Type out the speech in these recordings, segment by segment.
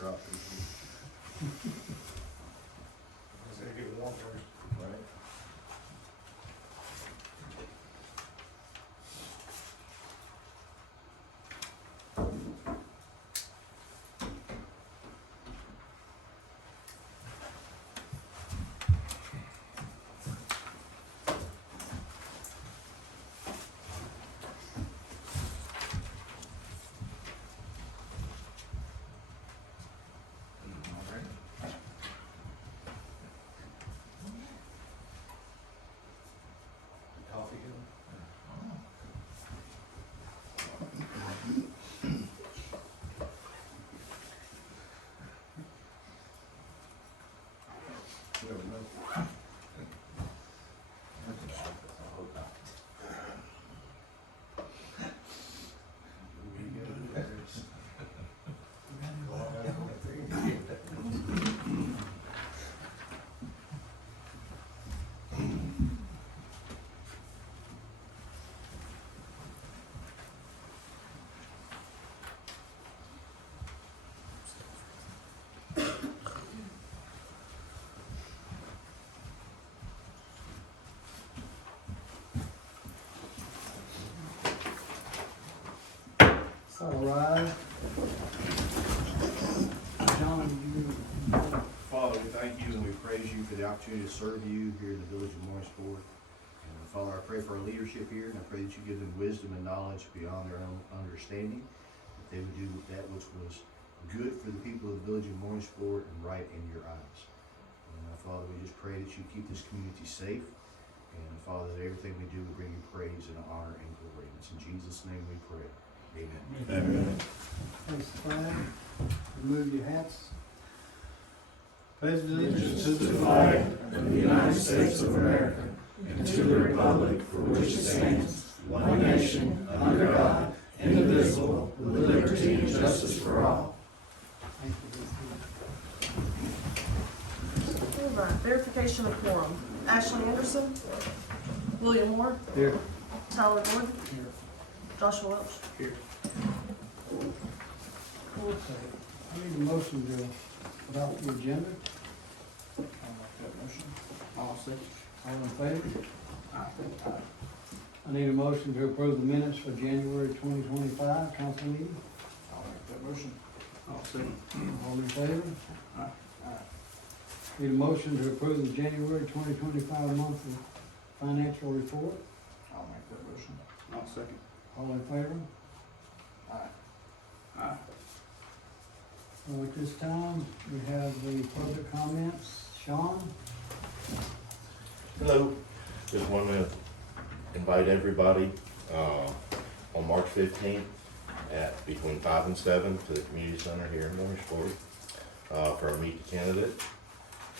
Drop right. All right. John, Father, we thank you and we praise you for the opportunity to serve you here in the village of Mooringsport. And Father, I pray for our leadership here, and I pray that you give them wisdom and knowledge beyond their own understanding, that they would do that which was good for the people of the village of Mooringsport and right in your eyes. And Father, we just pray that you keep this community safe. And Father, that everything we do will bring you praise and honor and glory. And it's in Jesus' name we pray. Amen. Amen. face the flag, remove your hats. Pledge allegiance To the flag of the United States of America and to the republic for which it stands, one nation, under God, indivisible, with liberty and justice for all. Thank you. All right, verification of quorum. Ashley Anderson. William Moore. Here. Tyler Gordon. Here. Joshua Welch. Here. Okay, I need a motion to adopt the agenda. I'll make that motion. All in favor? Aye. I need a motion to approve the minutes for January 2025 council meeting. I'll make that motion. All in favor? Aye. Need a motion to approve the January 2025 monthly financial report. I'll make that motion. I'll second. All in favor? Aye. Well, at this time, we have the public comments. Sean? Hello, just want to invite everybody on March 15th at between 5 and 7 to the community center here in Mooringsport for a meet the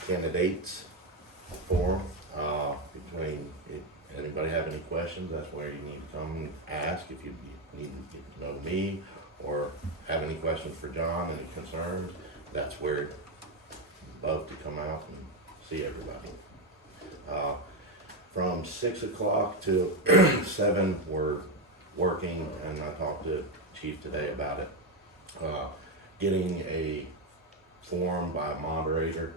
candidates forum. Between if anybody have any questions, that's where you need to come and ask. If you need to get to know me or have any questions for John, any concerns, that's where I'd love to come out and see everybody. From 6 o'clock to 7, we're working, and I talked to Chief today about it. Getting a form by a moderator,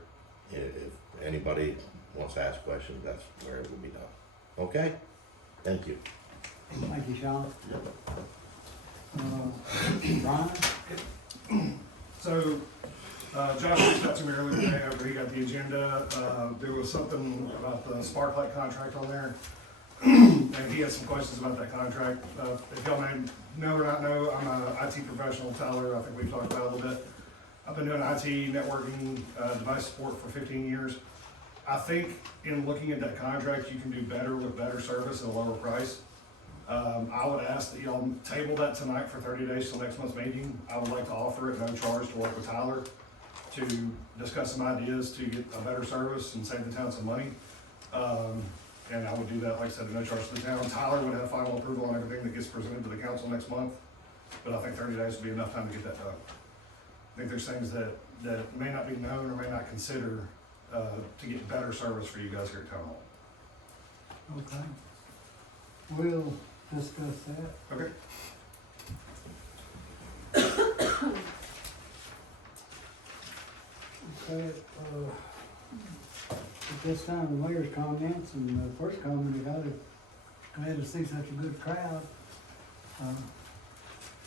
if anybody wants to ask questions, that's where it will be done. Okay? Thank you. Thank you, Sean. Brian? So, Josh reached out to me earlier today after he got the agenda. There was something about the Sparklight contract on there. And he has some questions about that contract. If y'all may know or not know, I'm an IT professional, Tyler. I think we've talked about it a little bit. I've been doing IT, networking, device support for 15 years. I think in looking at that contract, you can do better with better service at a lower price. I would ask that y'all table that tonight for 30 days till next month's meeting. I would like to offer it no charge to work with Tyler to discuss some ideas to get a better service and save the town some money. And I would do that, like I said, at no charge to the town. Tyler would have final approval on everything that gets presented to the council next month, but I think 30 days would be enough time to get that done. I think there's things that may not be known or may not consider to get better service for you guys here at Town Hall. Okay. We'll discuss that. Okay. Okay, at this time, the mayor's comments, and the first comment I got is, glad to see such a good crowd.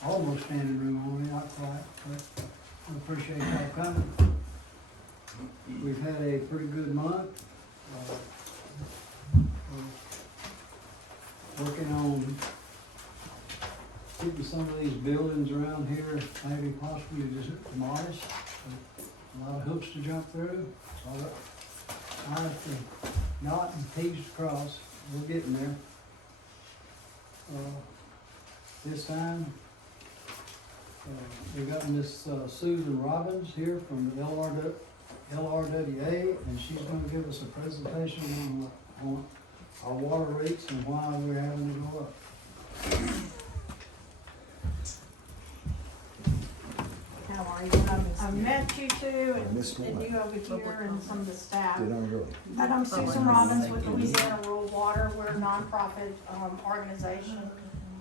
Almost standing room only, not quite, but I appreciate y'all coming. We've had a pretty good month. Working on keeping some of these buildings around here, maybe possibly just demolished. A lot of hoops to jump through, a lot of I's to dot and T's to cross. We're getting there. This time, we got Miss Susan Robbins here from the LRWA, and she's gonna give us a presentation on our water rates and why we're having to go up. How are you? I've met you two and you over here and some of the staff. But I'm Susan Robbins with Louisiana Rural Water. We're a nonprofit organization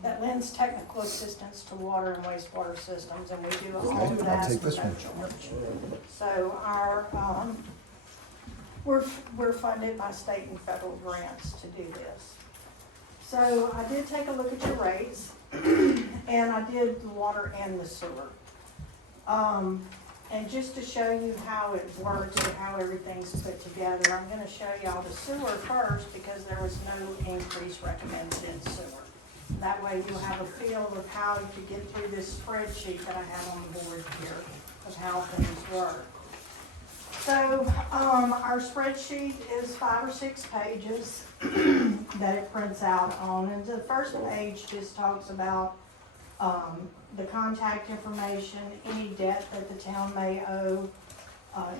that lends technical assistance to water and wastewater systems, and we do all of that for no charge. So our, we're funded by state and federal grants to do this. So I did take a look at your rates, and I did the water and the sewer. And just to show you how it works and how everything's put together, I'm gonna show y'all the sewer first because there was no increase recommended in sewer. That way you'll have a feel of how to get through this spreadsheet that I have on the board here of how things work. So, our spreadsheet is 5 or 6 pages that it prints out on, and the first page just talks about the contact information, any debt that the town may owe,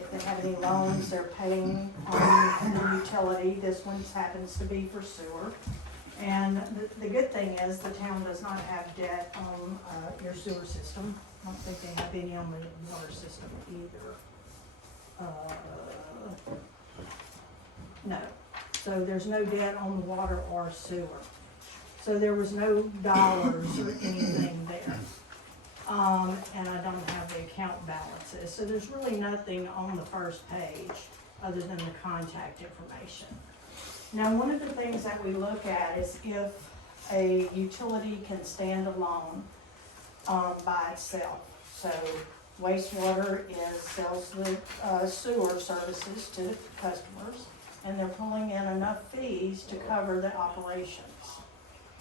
if they have any loans they're paying on the utility. This one happens to be for sewer. And the good thing is the town does not have debt on your sewer system. I don't think they have any on the water system either. No, so there's no debt on the water or sewer. So there was no dollars or anything there. And I don't have the account balances. So there's really nothing on the first page other than the contact information. Now, one of the things that we look at is if a utility can stand alone by itself. So wastewater sells the sewer services to customers, and they're pulling in enough fees to cover the operations.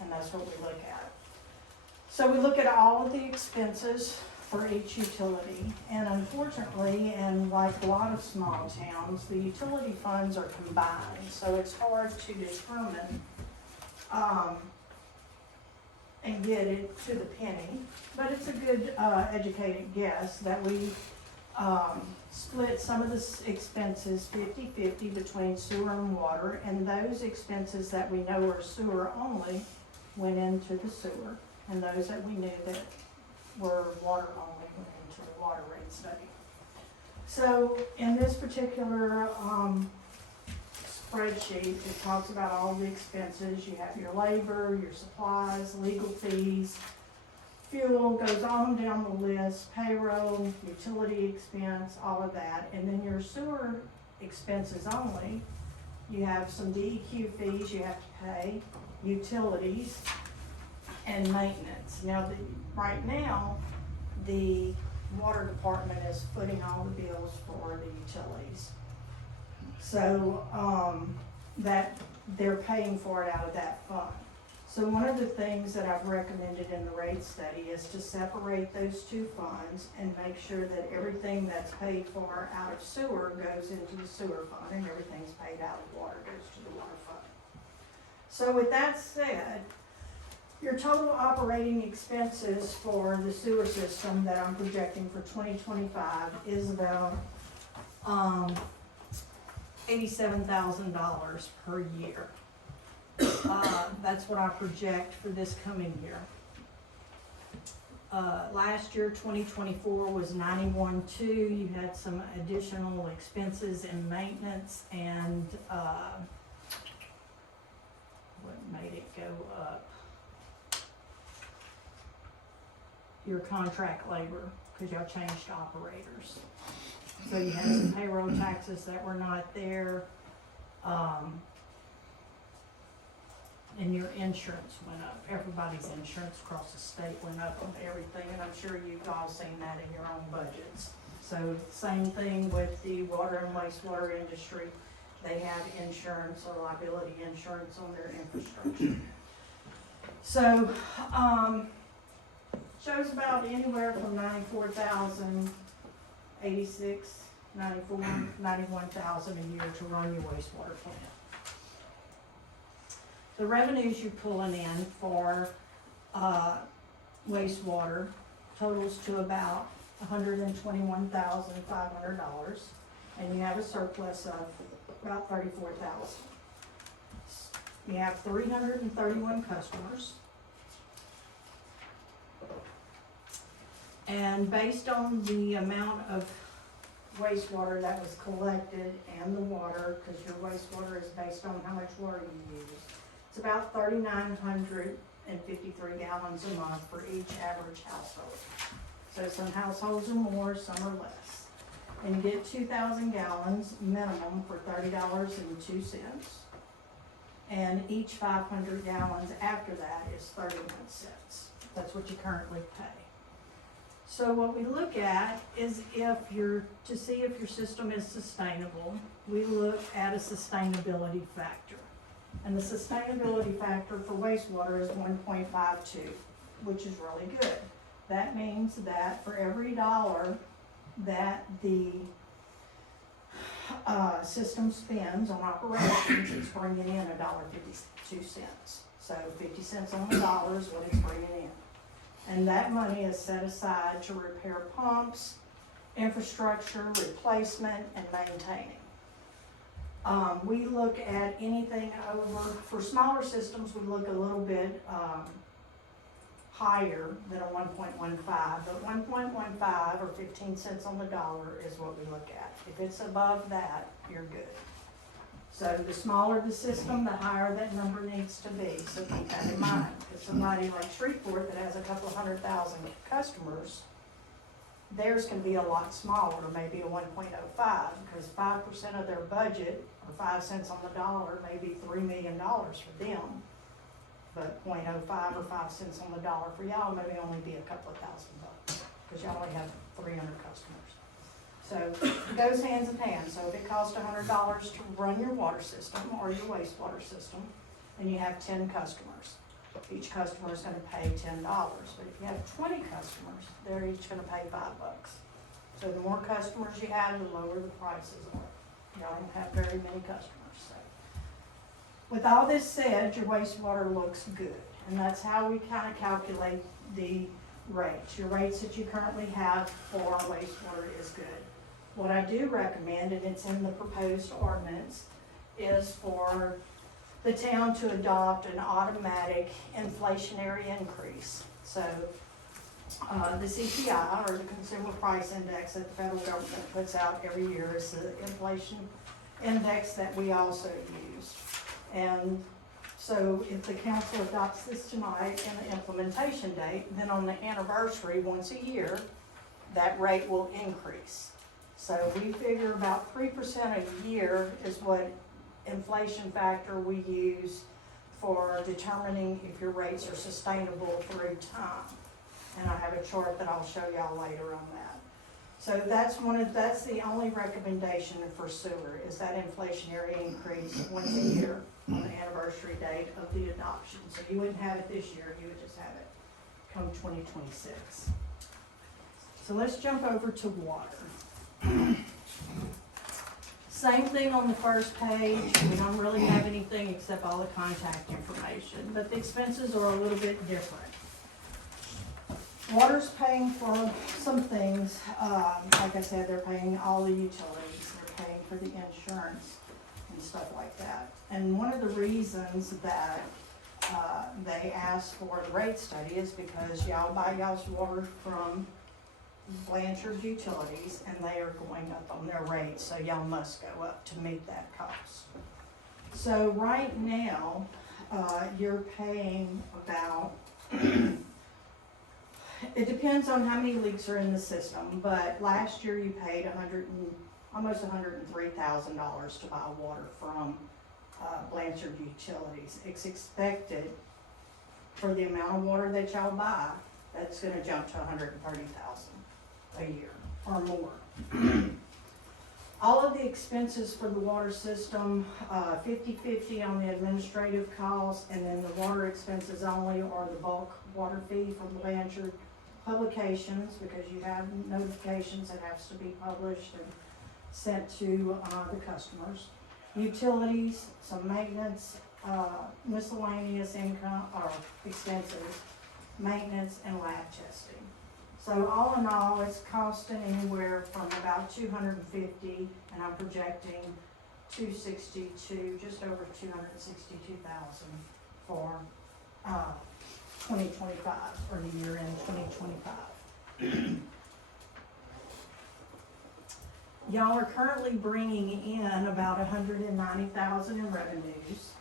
And that's what we look at. So we look at all of the expenses for each utility, and unfortunately, and like a lot of small towns, the utility funds are combined, so it's hard to determine and get it to the penny. But it's a good educated guess that we split some of the expenses 50-50 between sewer and water, and those expenses that we know are sewer only went into the sewer, and those that we knew that were water only went into the water rate study. So in this particular spreadsheet, it talks about all the expenses. You have your labor, your supplies, legal fees, fuel, goes on down the list, payroll, utility expense, all of that. And then your sewer expenses only, you have some DEQ fees you have to pay, utilities, and maintenance. Now, right now, the water department is footing all the bills for the utilities. So, that, they're paying for it out of that fund. So one of the things that I've recommended in the rate study is to separate those two funds and make sure that everything that's paid for out of sewer goes into the sewer fund, and everything's paid out of water goes to the water fund. So with that said, your total operating expenses for the sewer system that I'm projecting for 2025 is about $87,000 per year. That's what I project for this coming year. Last year, 2024, was 91.2. You had some additional expenses in maintenance and what made it go up? Your contract labor, because y'all changed operators. So you had some payroll taxes that were not there. And your insurance went up. Everybody's insurance across the state went up on everything, and I'm sure you've all seen that in your own budgets. So same thing with the water and wastewater industry. They have insurance or liability insurance on their infrastructure. So, shows about anywhere from 94,000, 86, 94, 91,000 a year to run your wastewater plant. The revenues you're pulling in for wastewater totals to about $121,500, and you have a surplus of about $34,000. You have 331 customers. And based on the amount of wastewater that was collected and the water, because your wastewater is based on how much water you use, it's about 3,953 gallons a month for each average household. So some households are more, some are less. And you get 2,000 gallons minimum for $30.02. And each 500 gallons after that is 31 cents. That's what you currently pay. So what we look at is to see if your system is sustainable, we look at a sustainability factor. And the sustainability factor for wastewater is 1.52, which is really good. That means that for every dollar that the system spends on operations, it's bringing in $1.52. So 50 cents on the dollar is what it's bringing in. And that money is set aside to repair pumps, infrastructure, replacement, and maintaining. We look at anything over, for smaller systems, we look a little bit higher than a 1.15, but 1.15 or 15 cents on the dollar is what we look at. If it's above that, you're good. So the smaller the system, the higher that number needs to be, so keep that in mind. If somebody like Shreveport that has a couple of 100,000 customers, theirs can be a lot smaller, maybe a 1.05, because 5% of their budget, or 5 cents on the dollar, may be $3 million for them. But 0.05 or 5 cents on the dollar for y'all maybe only be a couple of $1,000, because y'all only have 300 customers. So it goes hands in hand. So if it costs $100 to run your water system or your wastewater system, and you have 10 customers, each customer is going to pay $10. But if you have 20 customers, they're each going to pay $5. So the more customers you have, the lower the prices are. Y'all don't have very many customers. So with all this said, your wastewater looks good, and that's how we kind of calculate the rates. Your rates that you currently have for wastewater is good. What I do recommend, and it's in the proposed ordinance, is for the town to adopt an automatic inflationary increase. So the CPI, or the Consumer Price Index that the federal government puts out every year, is the inflation index that we also use. And so if the council adopts this tonight and the implementation date, then on the anniversary, once a year, that rate will increase. So we figure about 3% a year is what inflation factor we use for determining if your rates are sustainable through time. And I have a chart that I'll show y'all later on that. So that's the only recommendation for sewer, is that inflationary increase once a year on the anniversary date of the adoption. So you wouldn't have it this year, you would just have it come 2026. So let's jump over to water. Same thing on the first page, we don't really have anything except all the contact information, but the expenses are a little bit different. Water's paying for some things, like I said, they're paying all the utilities, they're paying for the insurance and stuff like that. And one of the reasons that they asked for the rate study is because y'all buy y'all's water from Blanchard Utilities, and they are going up on their rates, so y'all must go up to meet that cost. So right now, you're paying about, it depends on how many leaks are in the system, but last year you paid almost $103,000 to buy water from Blanchard Utilities. It's expected, for the amount of water that y'all buy, that's gonna jump to $130,000 a year or more. All of the expenses for the water system, 50/50 on the administrative costs, and then the water expenses only are the bulk water fee from Blanchard, publications, because you have notifications that has to be published and sent to the customers, utilities, some maintenance, miscellaneous income or expenses, maintenance, and lab testing. So all in all, it's costing anywhere from about $250, and I'm projecting 262, just over 262,000 for 2025, or the year end 2025. Y'all are currently bringing in about 190,000 in revenues.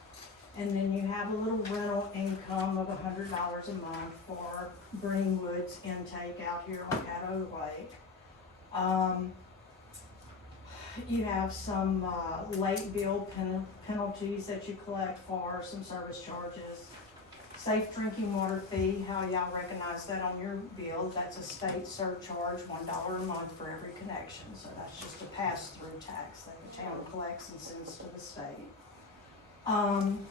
And then you have a little rental income of $100 a month for Greenwood's intake out here on Caddo Lake. You have some late bill penalties that you collect for, some service charges. Safe drinking water fee, how y'all recognize that on your bill, that's a state surcharge, $1 a month for every connection. So that's just a pass-through tax that the town collects and sends to the state. And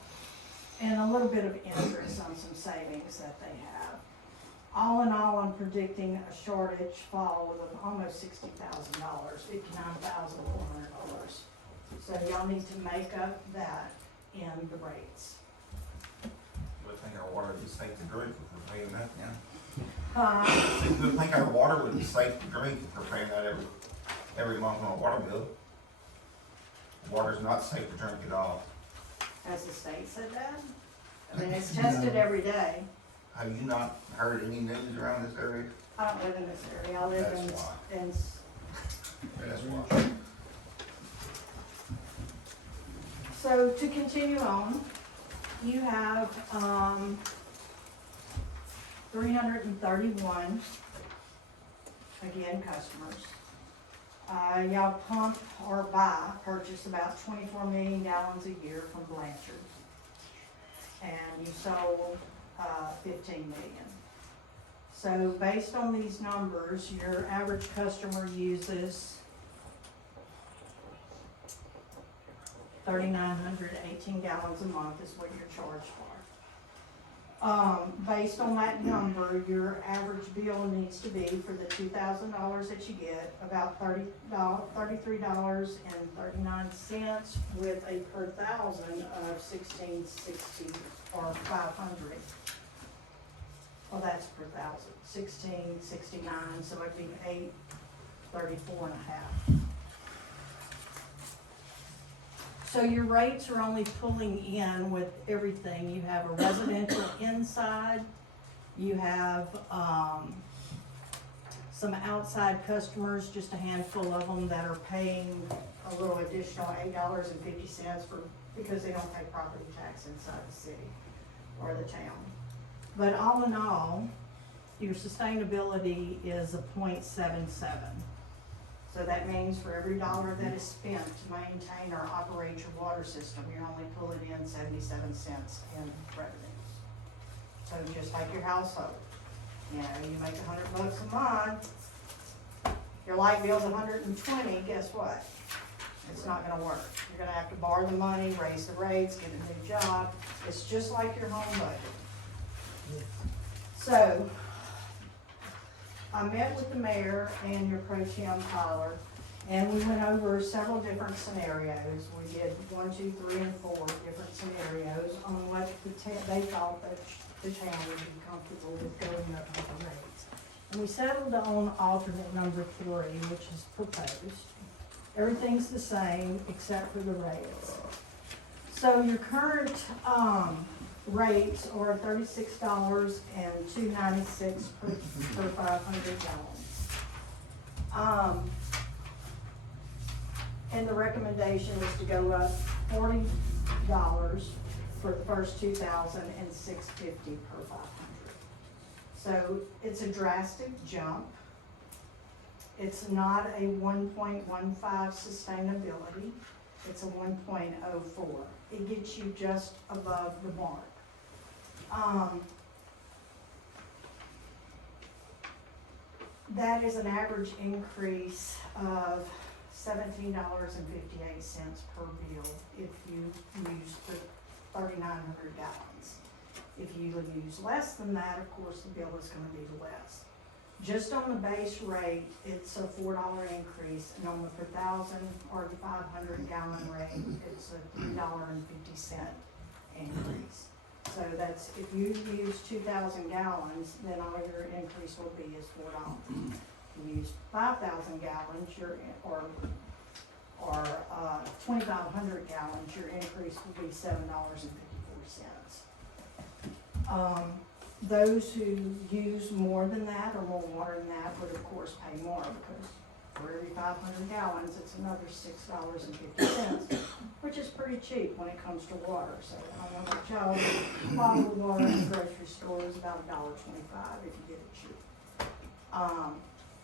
a little bit of interest on some savings that they have. All in all, I'm predicting a shortage fall of almost $60,000, $59,400. So y'all need to make up that in the rates. Would think our water is safe to drink if we're paying that now. You would think our water would be safe to drink if we're paying that every month on a water bill. Water's not safe to drink at all. Has the state said that? I mean, it's tested every day. Have you not heard any news around this area? I don't live in this area, I live That's in That's why. So to continue on, you have 331, again, customers. Y'all pump or purchase about 24 million gallons a year from Blanchard. And you sold 15 million. So based on these numbers, your average customer uses 3,918 gallons a month is what you're charged for. Based on that number, your average bill needs to be, for the $2,000 that you get, about $33.39 with a per thousand of $16.60 or 500. Well, that's per thousand, $16.69, so it'd be $8.34 and a half. So your rates are only pulling in with everything. You have a residential inside, you have some outside customers, just a handful of them that are paying a little additional $8.50 because they don't pay property tax inside the city or the town. But all in all, your sustainability is a 0.77. So that means for every dollar that is spent to maintain or operate your water system, you're only pulling in 77 cents in revenues. So just like your household, you know, you make $100 a month, your light bill's 120, guess what? It's not gonna work. You're gonna have to borrow the money, raise the rates, get a new job. It's just like your home budget. So, I met with the mayor and your pro tem Tyler, and we went over several different scenarios. We did 1, 2, 3, and 4 different scenarios on what they thought that the town would be comfortable with going up with the rates. And we settled on alternate number 3, which is proposed. Everything's the same except for the rates. So your current rates are $36 and $2.96 per 500 gallons. And the recommendation is to go up $40 for the first 2,000 and $6.50 per 500. So it's a drastic jump. It's not a 1.15 sustainability, it's a 1.04. It gets you just above the mark. That is an average increase of $17.58 per bill if you use the 3,900 gallons. If you use less than that, of course, the bill is going to be less. Just on the base rate, it's a $4 increase, and on the per thousand or the 500 gallon rate, it's a $3.50 increase. So that's, if you use 2,000 gallons, then all your increase will be is $4. If you use 5,000 gallons, or 2,500 gallons, your increase will be $7.54. Those who use more than that or more water than that would of course pay more, because for every 500 gallons, it's another $6.50, which is pretty cheap when it comes to water. So I don't know about y'all, a bottle of water in the grocery store is about $1.25 if you get it cheap.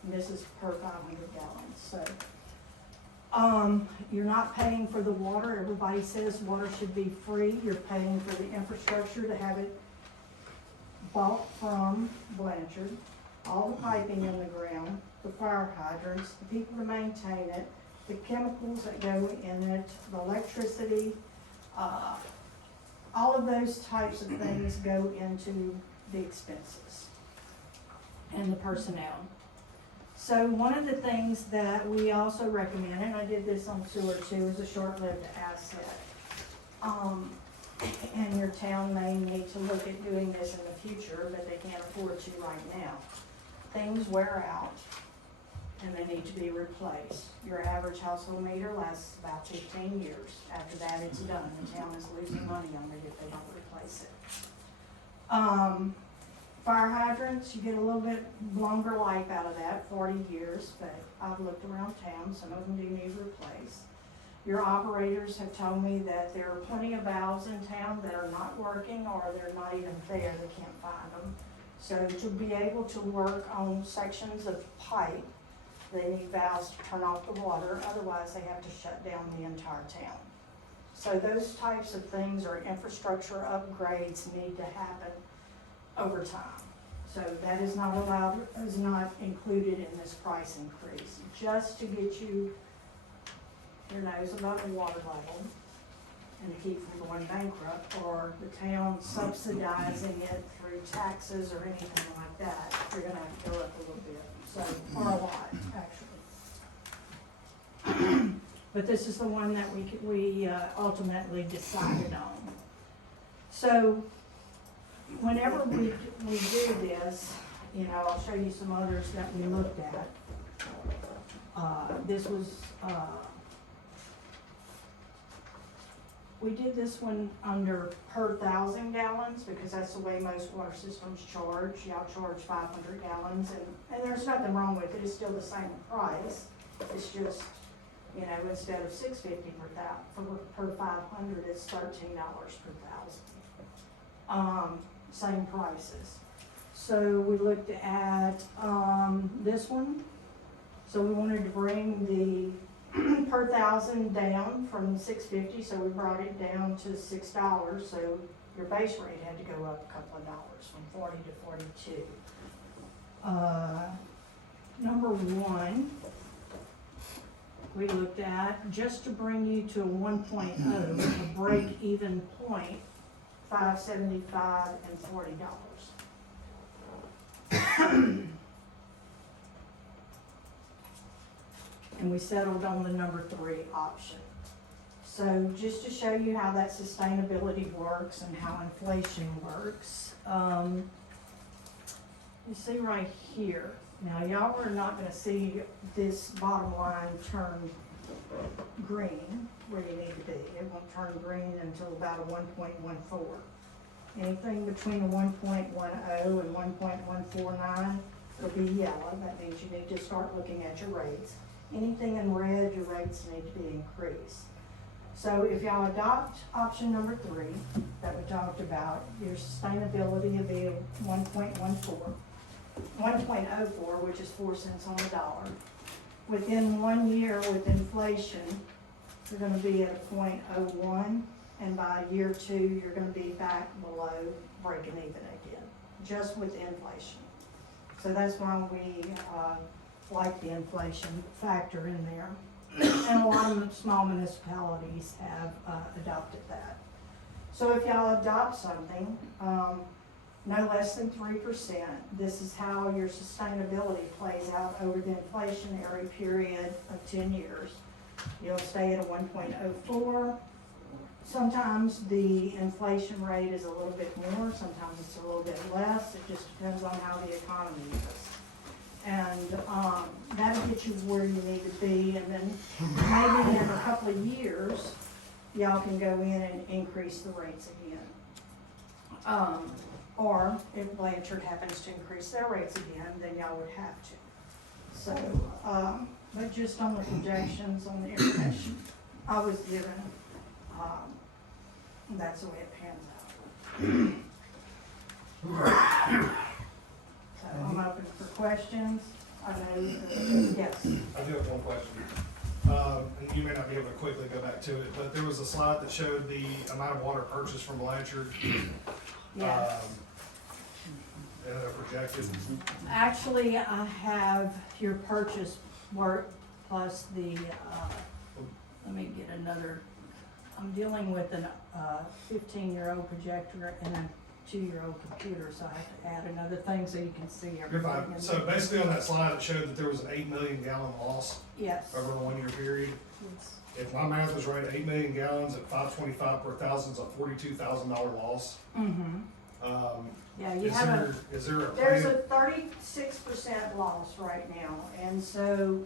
This is per 500 gallons. So you're not paying for the water. Everybody says water should be free. You're paying for the infrastructure to have it bought from Blanchard, all the piping in the ground, the fire hydrants, the people to maintain it, the chemicals that go in it, the electricity, all of those types of things go into the expenses and the personnel. So one of the things that we also recommend, and I did this on sewer too, is a short-lived asset. And your town may need to look at doing this in the future, but they can't afford to right now. Things wear out and they need to be replaced. Your average household meter lasts about 15 years. After that, it's done. The town is losing money on it if they don't replace it. Fire hydrants, you get a little bit longer life out of that, 40 years, but I've looked around town, some of them do need replaced. Your operators have told me that there are plenty of valves in town that are not working or they're not even there, they can't find them. So to be able to work on sections of pipe, they need valves to turn off the water, otherwise they have to shut down the entire town. So those types of things or infrastructure upgrades need to happen over time. So that is not allowed, is not included in this price increase, just to get you your nose above the water level and to keep from going bankrupt, or the town subsidizing it through taxes or anything like that. You're gonna have to go up a little bit, so, or a lot, actually. But this is the one that we ultimately decided on. So whenever we do this, you know, I'll show you some others that we looked at. This was we did this one under per 1,000 gallons, because that's the way most water systems charge. Y'all charge 500 gallons, and there's nothing wrong with it, it's still the same price. It's just, you know, instead of $6.50 per 500, it's $13 per 1,000. Same prices. So we looked at, this one. So we wanted to bring the per 1,000 down from $6.50, so we brought it down to $6, so your base rate had to go up a couple of dollars, from 40 to 42. Number one, we looked at, just to bring you to a 1.0, a break-even point, $5.75 and $40. And we settled on the number 3 option. So just to show you how that sustainability works and how inflation works, you see right here. Now y'all are not gonna see this bottom line turn green where you need to be. It won't turn green until about a 1.14. Anything between a 1.10 and 1.149 will be yellow. That means you need to start looking at your rates. Anything in red, your rates need to be increased. So if y'all adopt option number 3 that we talked about, your sustainability will be 1.14, 1.04, which is 4 cents on the dollar. Within 1 year with inflation, you're gonna be at a 0.01, and by year 2, you're gonna be back below breaking even again, just with inflation. So that's why we, like the inflation factor in there. And a lot of small municipalities have adopted that. So if y'all adopt something, no less than 3%, this is how your sustainability plays out over the inflationary period of 10 years. You'll stay at a 1.04. Sometimes the inflation rate is a little bit more, sometimes it's a little bit less. It just depends on how the economy is. And that'll get you where you need to be, and then maybe in a couple of years, y'all can go in and increase the rates again. Or if Blanchard happens to increase their rates again, then y'all would have to. So, but just on the projections, on the information I was given, that's the way it pans out. So I'm open for questions. I know, yes. I do have one question. And you may not be able to quickly go back to it, but there was a slide that showed the amount of water purchased from Blanchard. Yes. And they're projected. Actually, I have your purchase work plus the, let me get another, I'm dealing with a 15-year-old projector and a 2-year-old computer, so I have to add another thing so you can see You're everything. fine. So basically on that slide, it showed that there was an 8 million gallon loss Yes. over a 1 year period. Yes. If my math is right, 8 million gallons at $5.25 per thousand is a $42,000 loss. Mm-hmm. Yeah, you Is have there, is there a there's plan? a 36% loss right now, and so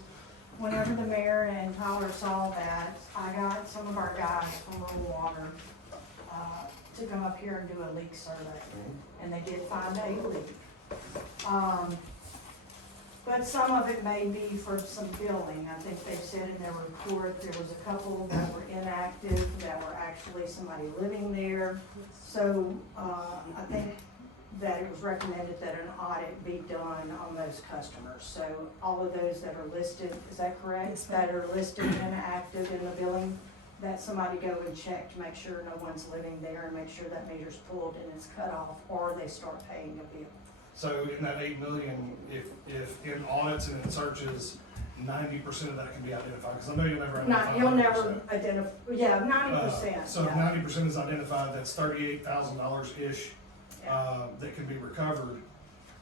whenever the mayor and Tyler saw that, I got some of our guys from Rural Water to come up here and do a leak survey, and they did find a leak. But some of it may be for some billing. I think they said in their report there was a couple that were inactive, that were actually somebody living there. So I think that it was recommended that an audit be done on those customers. So all of those that are listed, is that correct? Yes, That are listed and active in the billing, that somebody go and check to make sure no one's living there and make sure that meter's pulled and it's cut off, or they start paying a bill. So in that 8 million, if in audits and in searches, 90% of that can be identified, because I know you'll never identify. You'll 100%. never identify, yeah, 90%. So if yeah. 90% is identified, that's $38,000-ish, that can be recovered.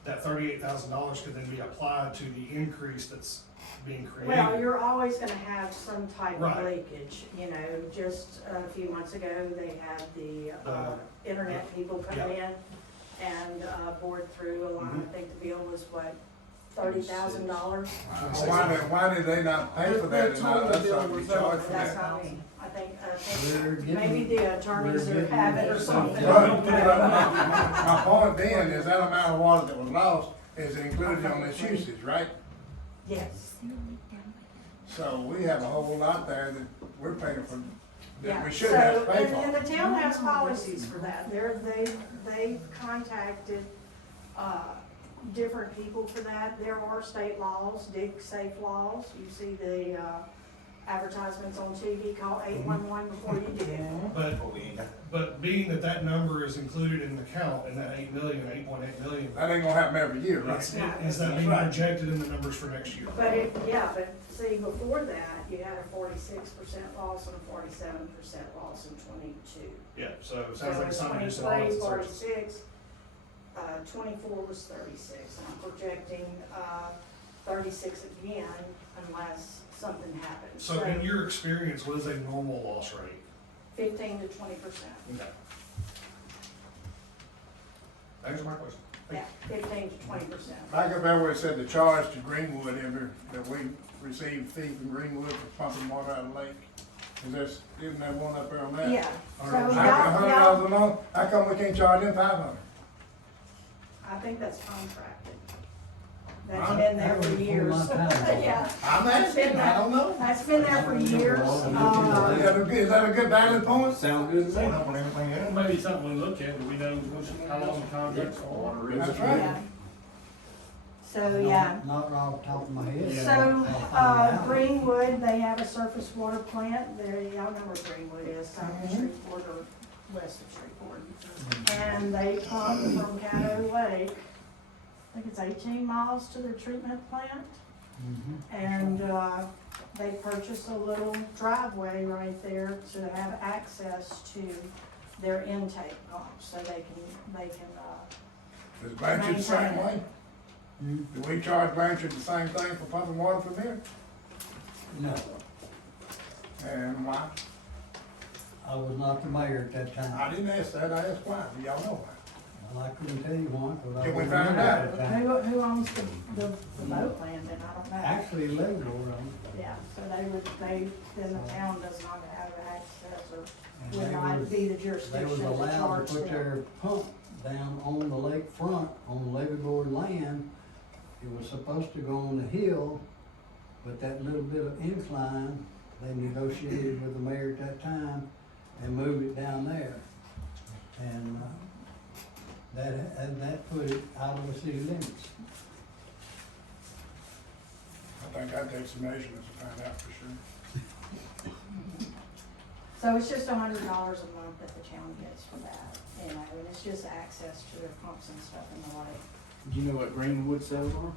That $38,000 could then be applied to the increase that's being created. Well, you're always gonna have some type of Right. leakage, you know, just a few months ago, they had the, internet people come Yeah. in and, bored through a lot. Mhm. I think the bill was what, $30,000. Why did they not pay for that and not us not be charged for That's that? not me. I think, We're getting- maybe the attorneys we're are getting have it or something. But my point being is that amount of water that was lost is included on this usage, right? Yes, So we have a whole lot there that we're paying for, that yeah. we should have to So, pay and for. the town has policies for that. They've contacted, different people for that. There are state laws, dig safe laws. You see the, advertisements on TV, call 811 before you dig. But, But we ain't got, but being that that number is included in the count, in that 8.8 million, That ain't gonna happen every year, right? is that being projected in the numbers for next year? But but see, before that, you had a 46% loss and a 47% loss in 22. Yeah, so it sounds like something just. 23, 46, 24 was 36, and I'm projecting, 36 again unless something happens. So in your experience, what is a normal loss rate? 15 to 20%, Okay. Answer my question. yeah, 15 to 20%. Like up there where it said the charge to Greenwood that we received fee from Greenwood for pumping water out of the lake. Isn't there one up there on that? Yeah, so $100 y'all, $100 a month, how come we can't charge them $500? I think that's contracted. Huh? That's been there That was for before years. my time. Yeah, I'm asking, I don't know. that's been there for years. Is that a good valid point? Sound good to going me. up on everything else. Maybe something we look at, do we know how long the contracts are? That's right. Yeah. So, yeah. Not right off the top of my head. So, I'll find out. Greenwood, they have a surface water plant there, y'all know where Greenwood is, south of Shreveport or west of Shreveport. And they pump from Caddo Lake, I think it's 18 miles to their treatment plant. Mhm. And, they purchased a little driveway right there to have access to their intake pump, so they can, Is Blanchard the same way? Mm, Do we charge Blanchard the same thing for pumping water from here? No, And why? I was not the mayor at that time. I didn't ask that, I asked why, do y'all know why? Well, I couldn't tell you why, because I Can we wasn't find there out? at that time. who owns the boat landing, I don't know. Actually, Leavenworth on Yeah, so then the town does not have access or it. would And not be the they jurisdiction was to allowed charge to put them. their pump down on the lakefront, on levee board land. It was supposed to go on the hill, but that little bit of incline, they negotiated with the mayor at that time and moved it down there. And, that put it out of the city limits. I think I'd take some measurements to find out for sure. So it's just $100 a month that the town gets for that, and it's just access to their pumps and stuff in the lake. Do you know what Greenwood sales are?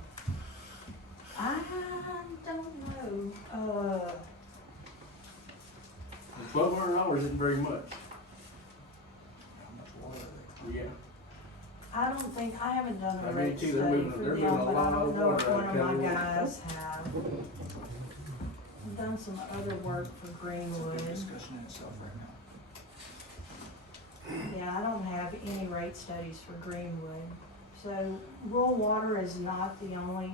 I don't know, $1,200 isn't very much. Yeah. I don't think, I haven't done I a mean, rate too, study they're moving- for they're them, moving a but I lot don't of know if water out one of of my California. guys have. I've done some other work for Greenwood. Yeah, I don't have any rate studies for Greenwood. So rural water is not the only,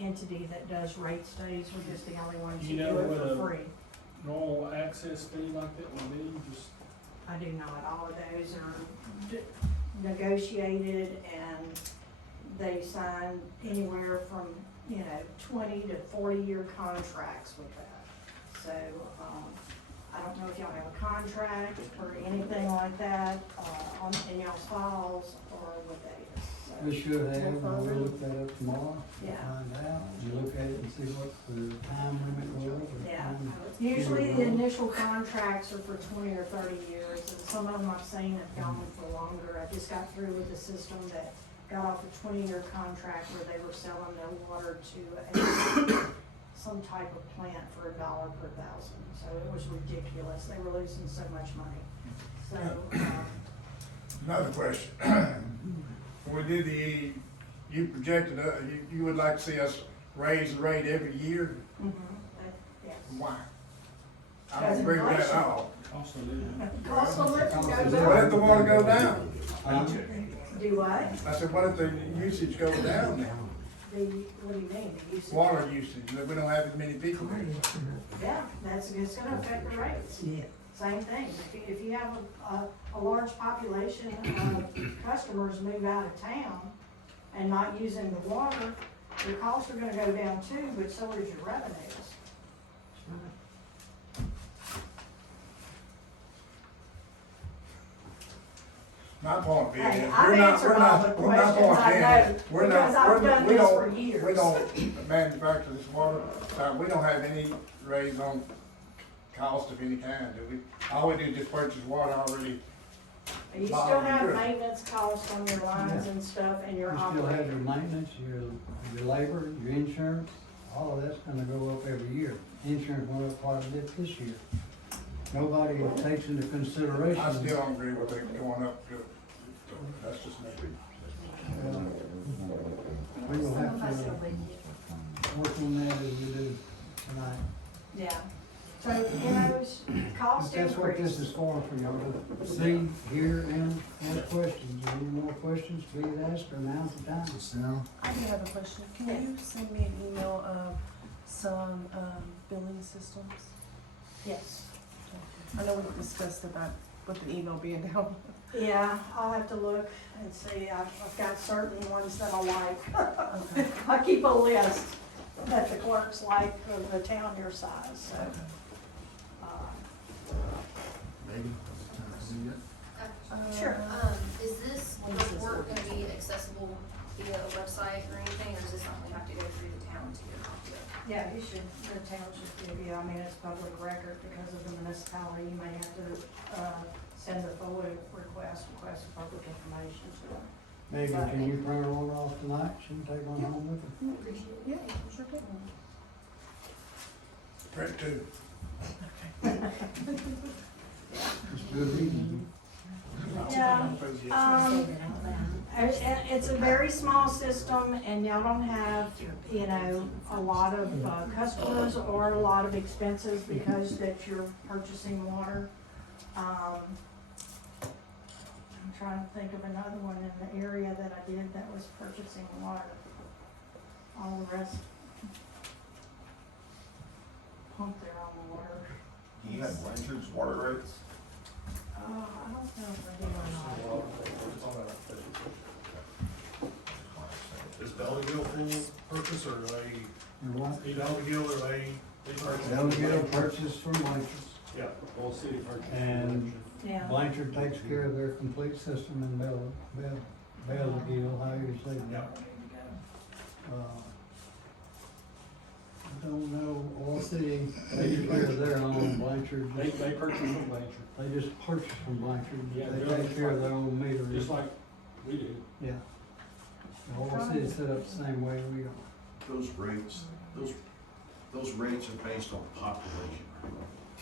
entity that does rate studies, we're just the only ones who You do know it what for a- free. Normal access fee like that would be, just, I do not, all of those are negotiated and they sign anywhere from, 20 to 40-year contracts with that. So, I don't know if y'all have a contract or anything like that, in y'all's files or what that is. So, We should have, and we'll we'll look that up tomorrow, Yeah. find out, and look at it and see what the time limit was. or Yeah, time- usually the initial contracts are for 20 or 30 years, and some of them I've seen have gone for longer. I just got through with a system that got off a 20-year contract where they were selling their water to some type of plant for $1 per thousand, so it was ridiculous. They were losing so much money. So, Another question. When we did you projected, you would like to see us raise the rate every year? yes. Why? I don't agree with that at all. cost of living. Cost of living goes What if up. the water go down? Do what? I said, what if the usage goes down now? what do you mean, the usage? Water usage, we don't have as many people there. Yeah, it's gonna affect the rates. Yeah. Same thing, if you have a large population of customers move out of town and not using the water, your costs are gonna go down too, but so is your revenues. My point being, Hey, is I've we're not, answered we're all not, the we're not questions, going I in, know, we're because not, I've done we this don't, for years. we don't manufacture this water, we don't have any raise on cost of any kind, do we? All we do is just purchase water already. You still Bottom have good. maintenance costs on your lines and stuff and your You still have your operating. maintenance, your labor, your insurance, all of that's gonna go up every year. Insurance went up quite a bit this year. Nobody takes into consideration. I still don't agree with it going up, that's just me. We will have to work on that as we do tonight. Yeah, so, you know, cost But that's what this increase. is for y'all to see, hear, and ask questions. Any more questions, please ask, or now's the time. I do have a question. Can you send me an email of some, billing systems? Yes. I know we discussed about with the email being down. Yeah, I'll have to look and see, I've got certain ones that I like. Okay. I keep a list that the clerks like for the town your size, so. Maybe. Sure. Is this report gonna be accessible via a website or anything, or is this something we have to go through the town to get a copy of? Yeah, you should, the town should give you, I mean, it's public record because of the municipality, you may have to, send a FOIA request for public information, so. Megan, can you print her one off tonight? She can take one home with her. Appreciate it. Yeah, sure can. Print two. It's good reading. Yeah, it's a very small system and y'all don't have, you know, a lot of, customers or a lot of expenses because that you're purchasing water. I'm trying to think of another one in the area that I did that was purchasing water. All the rest pump their own water. Do you have Blanchard's water rates? I don't know if I do or not. Is Belleville full purchase or are they, And what? Belleville, are they purchase? They'll get a purchase from Blanchard. Yeah, all city purchase. And Yeah. Blanchard takes care of their complete system in Belleville, however you say Yeah. that. I don't know, All City, they take care of their own Blanchard. They purchase from Blanchard, They just purchase from Blanchard, Yeah, they they're take care of their own metering. just like we do. Yeah. The whole city's set up the same way we are. Those rates, those rates are based on population,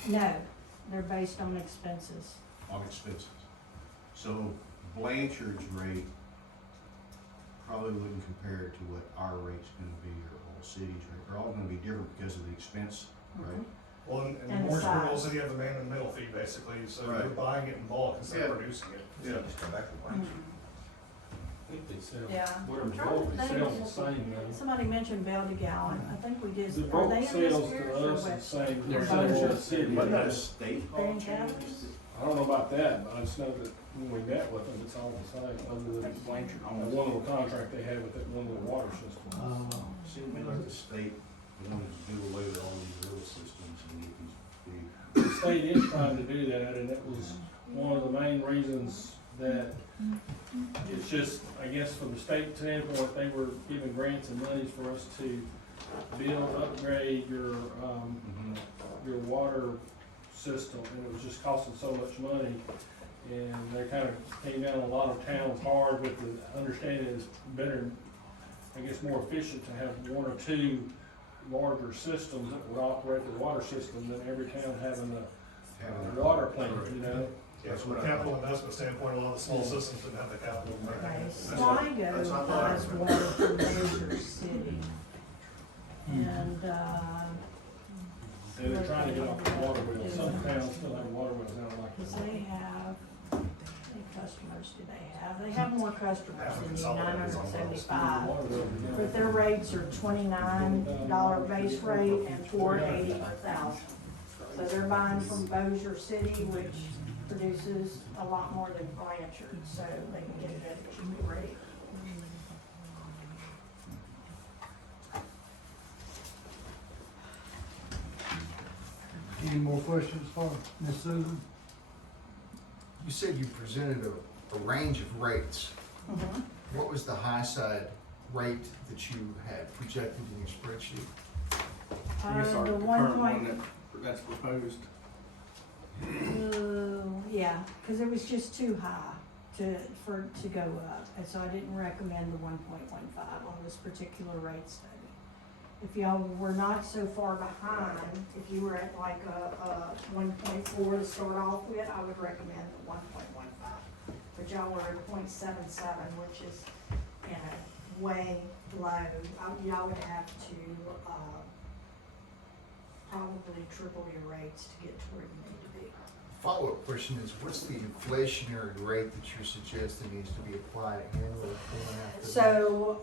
No, they're based on expenses. on expenses. So Blanchard's rate probably wouldn't compare to what our rate's gonna be or Old City's rate. They're all gonna be different because of the expense, right? Well, and And the Mooringsport size. also, you have the man in the middle fee basically, so Right. they're buying it in bulk instead of Yeah. producing it. Yeah. Just go back to Blanchard. I think they sell, Yeah. whatever I'm trying bulk to they think. sell is the same though. Somebody mentioned Bell to Gallon, I think we just, The are bulk they in this sales area to or us is what? the same, They're they're selling to the both- city. Wasn't that a state law Grand change? Catalyst? I don't know about that, but I just know that when we met with them, it's all the same, other than Blanchard, on the one little contract they had with that one little water system. Seemed to me like the state wanted to do away with all these river systems and get these big. The state is trying to do that, and it was one of the main reasons that it's just, I guess, from the state standpoint, they were giving grants and monies for us to build, upgrade your water system, and it was just costing so much money. And they kind of came down a lot of towns hard with the understanding it's better, I guess, more efficient to have one or two larger systems that would operate the water system than every town having a water plant, you know? Yeah, from a capital investment standpoint, a lot of the small systems didn't have the capital. to make Okay, it. Sligo that's what I thought. buys water from Bossier City. And, And they're trying to get off the water wheels. Some towns still have water wheels out like cause this. they have, because customers do they have? They have more customers Half than of you, it's all nine over hundred is on and those. seventy-five. But their rates are $29 base rate and $480 per thousand. So they're buying from Bossier City, which produces a lot more than Blanchard, so they can get it at a cheaper rate. Any more questions for Ms. Susan? You said you presented a range of rates. Mhm. What was the high side rate that you had projected in your spreadsheet? I guess our The the one current point, one that's proposed. yeah, cause it was just too high to go up, and so I didn't recommend the 1.15 on this particular rate study. If y'all were not so far behind, if you were at like a 1.4 to start off with, I would recommend the 1.15. But y'all were at 0.77, which is, way low. Y'all would have to, probably triple your rates to get to where you need to be. Follow-up question is, what's the inflationary rate that you're suggesting needs to be applied annually going after that? So,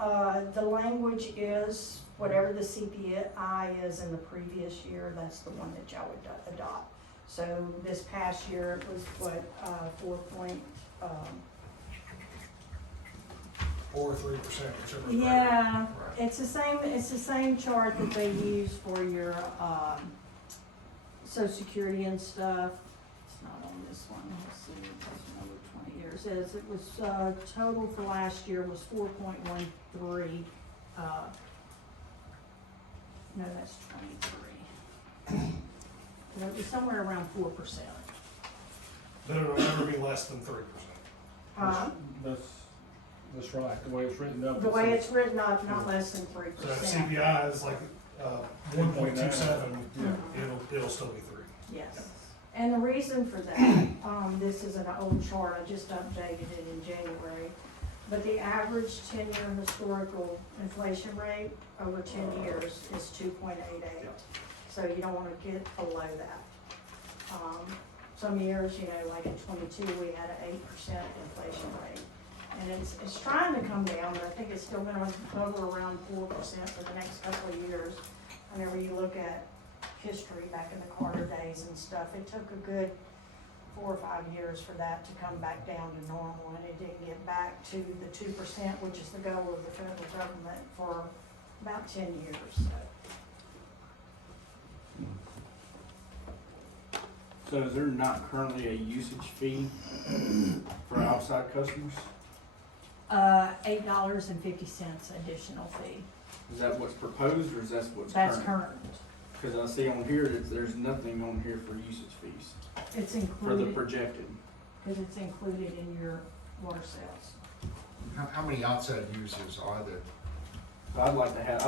the language is whatever the CPI is in the previous year, that's the one that y'all would adopt. So this past year, it was what, 4 or 3%, whichever. is Yeah, Right. it's the same chart that they use for your, Social Security and stuff. It's not on this one, let's see, it takes another 20 years. It was, total for last year was 4.13, no, that's 23. So it was somewhere around 4%. But it'll never be less than 3%. That's right, the way it's written up. The way it's written up, not less than 3%. So if CPI is like, 1.27, Yeah. it'll still be 3. Yes, and the reason for that, this is an old chart, I just updated it in January, but the average 10-year historical inflation rate over 10 years is 2.88. So you don't wanna get below that. Some years, like in 22, we had an 8% inflation rate. And it's trying to come down, but I think it's still gonna hover around 4% for the next couple of years. Whenever you look at history back in the Carter days and stuff, it took a good 4 or 5 years for that to come back down to normal, and it didn't get back to the 2%, which is the goal of the federal government, for about 10 years, so. So is there not currently a usage fee for outside customers? $8.50 additional fee. Is that what's proposed or is that what's current? That's current. Cause I see on here that there's nothing on here for usage fees, It's for the included, projected. because it's included in your water sales. How many outside users are there? So I'd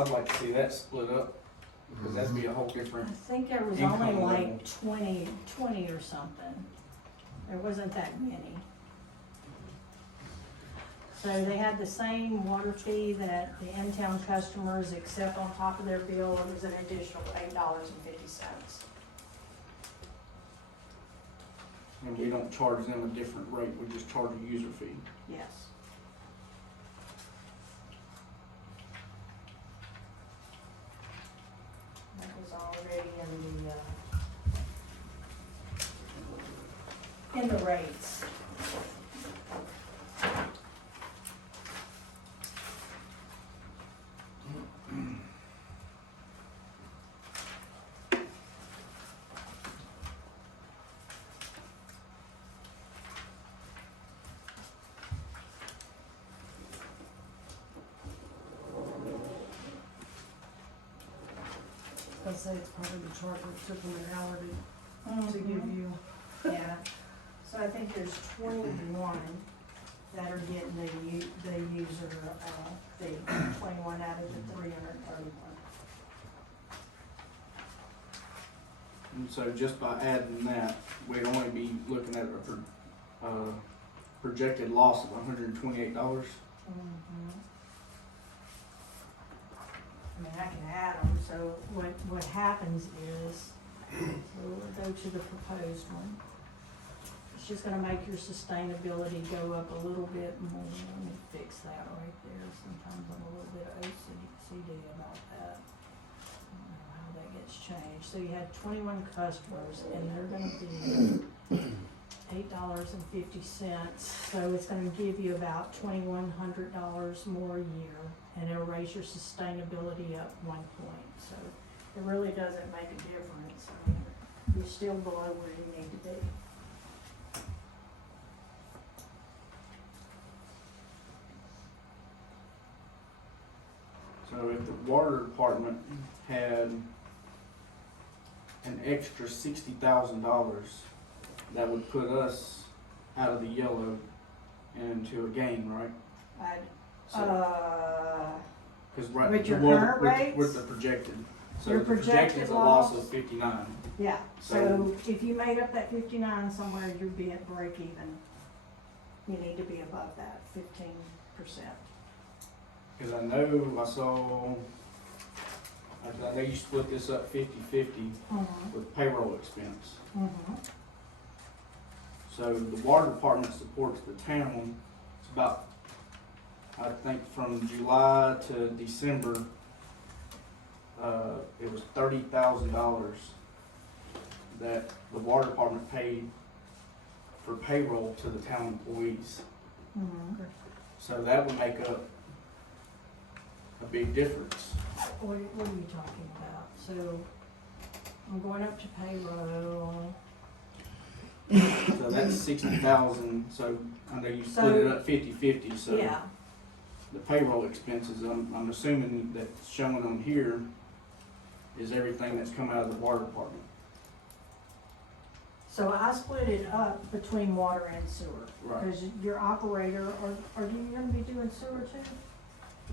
like to see that split up, because that'd be a whole I different, think there was Income only level. like 20 or something. There wasn't that many. So they had the same water fee that the in-town customers accept on top of their bill. It was an additional $8.50. and we don't charge them a different rate, we just charge a user fee. Yes. That was already in the rates. I'd say it's probably the chart that took them an hour to give Mhm. you. Yeah, so I think there's 21 that are getting the user, fee, 21 out of the 331. And so just by adding that, we'd only be looking at a projected loss of $128. I mean, I can add them, so what happens is, so we'll go to the proposed one. It's just gonna make your sustainability go up a little bit more. Let me fix that right there. Sometimes I'm a little bit OCD about that. I don't know how that gets changed. So you had 21 customers and they're gonna be $8.50. So it's gonna give you about $2,100 more a year, and it'll raise your sustainability up 1 point. So it really doesn't make a difference. I mean, you're still below where you need to be. So if the water department had an extra $60,000, that would put us out of the yellow and into a gain, right? Because right, With your well, current rates? with the projected. So Your the projected is a loss loss? of 59. Yeah, So- so if you made up that 59 somewhere, you'd be at break even. You need to be above that 15%. Because I know I saw, I know you split this up 50-50 with payroll expense. So the water department supports the town. It's about, I think from July to December, it was $30,000 that the water department paid for payroll to the town employees. So that would make up a big difference. What are you talking about? So I'm going up to payroll. So that's 60,000, so I know you split it up 50-50, so Yeah, the payroll expenses, I'm assuming that's shown on here is everything that's come out of the water department. so I split it up between water and sewer. Right. Because your operator, are you gonna be doing sewer too?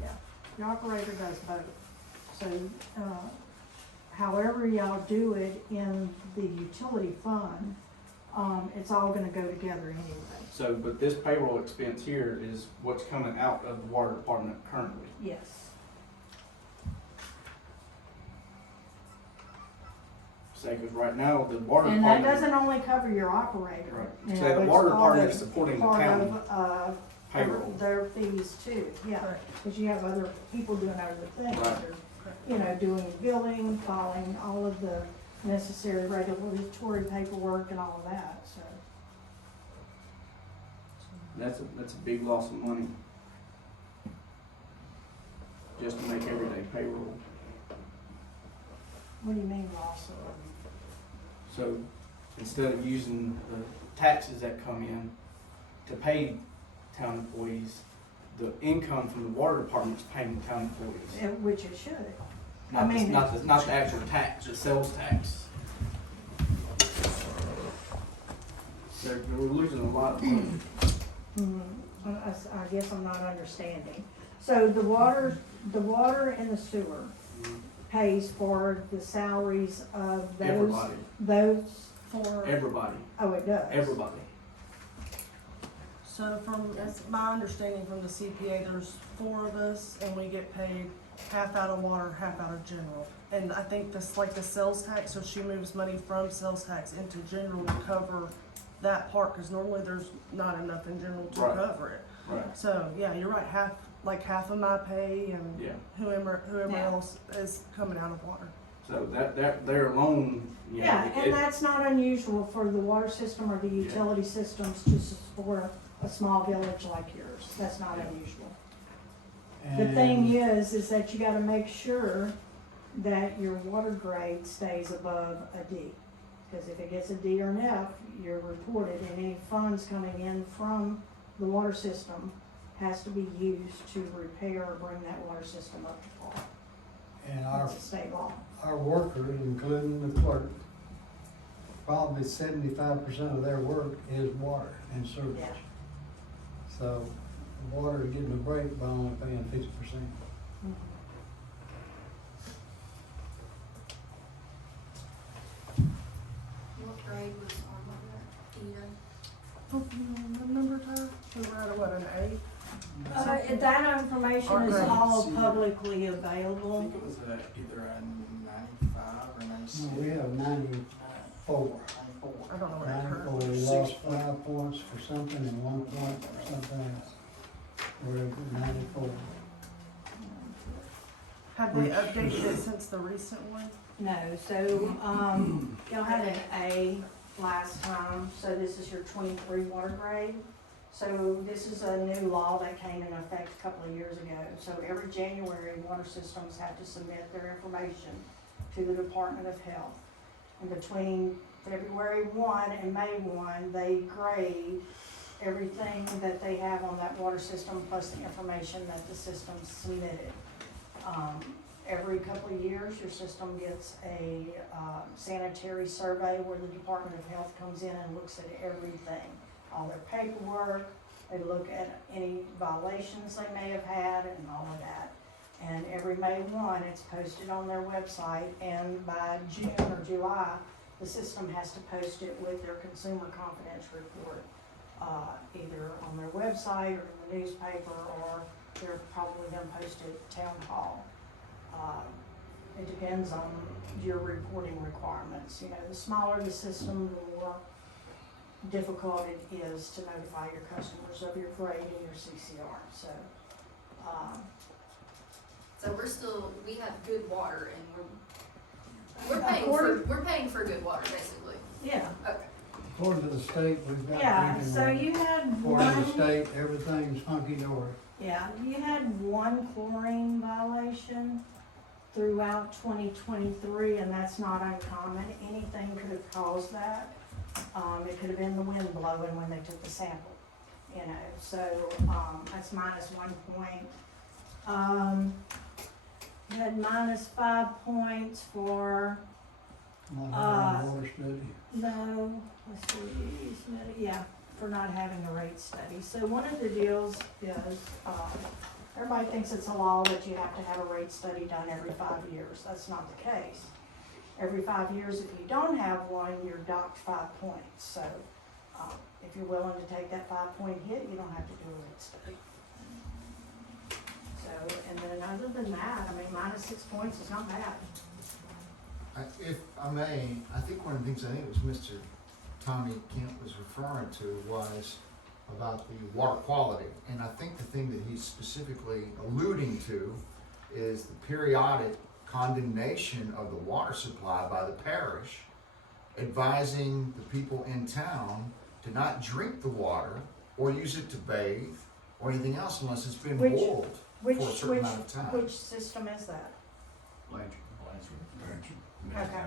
Yeah, your operator does both. So, however y'all do it in the utility fund, it's all gonna go together anyway. So, but this payroll expense here is what's coming out of the water department currently. Yes. Say, because right now, the water And that department. doesn't only cover your operator. Right. You Say know, the it's water all department the is supporting the part town of, payroll. their fees too, yeah, Right. because you have other people doing other things. Right. They're, you know, doing billing, filing all of the necessary regulatory paperwork and all of that, so. That's a big loss of money. Just to make everyday payroll. What do you mean loss of? So instead of using the taxes that come in to pay town employees, the income from the water department's paying town employees. Which it should. Not, I mean, not the actual tax, the sales tax. We're losing a lot of money. I guess I'm not understanding. So the water and the sewer pays for the salaries of Everybody. those, For, Everybody. oh, it does? Everybody. so from, that's my understanding from the CPA, there's 4 of us and we get paid half out of water, half out of general. And I think this, like the sales tax, so she moves money from sales tax into general to cover that part, cause normally there's not enough in general to Right. cover it. Right. So, yeah, you're right, half of my pay and Yeah. whoever Yeah. else is coming out of water. So that there alone, you know, Yeah, it- and that's not unusual for the water system or the utility systems to support a small village like yours. That's not Yeah. unusual. The thing And is that you gotta make sure that your water grade stays above a D. Because if it gets a D or an F, you're reported, and any funds coming in from the water system has to be used to repair or bring that water system up to par. and That's a state law. our workers, including the clerk, probably 75% of their work is water and sewage. Yeah. So the water is getting a break by only paying 50%. What grade was on that, do you know? Remember, Tyler? We were at, what, an 8? That information is Our all grades. publicly I available. think it was either a 95 or 96. No, we have 94. 94. I don't know what it 94, hurt. we lost 5 points for something and 1 point for something else. We're at 94. Have they updated it since the recent one? No, so, y'all had an A last time, so this is your 23 water grade. So this is a new law that came into effect a couple of years ago. So every January, water systems have to submit their information to the Department of Health. And between February 1 and May 1, they grade everything that they have on that water system plus the information that the system submitted. Every couple of years, your system gets a sanitary survey where the Department of Health comes in and looks at everything, all their paperwork, they look at any violations they may have had and all of that. And every May 1, it's posted on their website, and by June or July, the system has to post it with their consumer confidence report, either on their website or in the newspaper, or they're probably gonna post it at town hall. It depends on your reporting requirements. You know, the smaller the system, the more difficult it is to notify your customers of your grade and your CCR. So, So we have good water and we're paying for good water, basically. yeah, Okay. According to the state, we've got. yeah. drinking So water. you had According to the one. state, everything's hunky-dory. Yeah, you had one chlorine violation throughout 2023, and that's not uncommon. Anything could have caused that. It could have been the wind blowing when they took the sample, you know, so, that's -1 point. You had -5 points for, Not having a water study. no, let's see, yeah, for not having a rate study. So one of the deals is, everybody thinks it's a law that you have to have a rate study done every 5 years. That's not the case. Every 5 years, if you don't have one, you're docked 5 points. So, if you're willing to take that 5-point hit, you don't have to do a rate study. So, and then other than that, I mean, -6 points is not bad. If I may, I think one of the things, I think it was Mr. Tommy Kent was referring to was about the water quality. And I think the thing that he's specifically alluding to is the periodic condemnation of the water supply by the parish, advising the people in town to not drink the water or use it to bathe or anything else unless it's been boiled for a certain amount of time. Which system is that? Okay.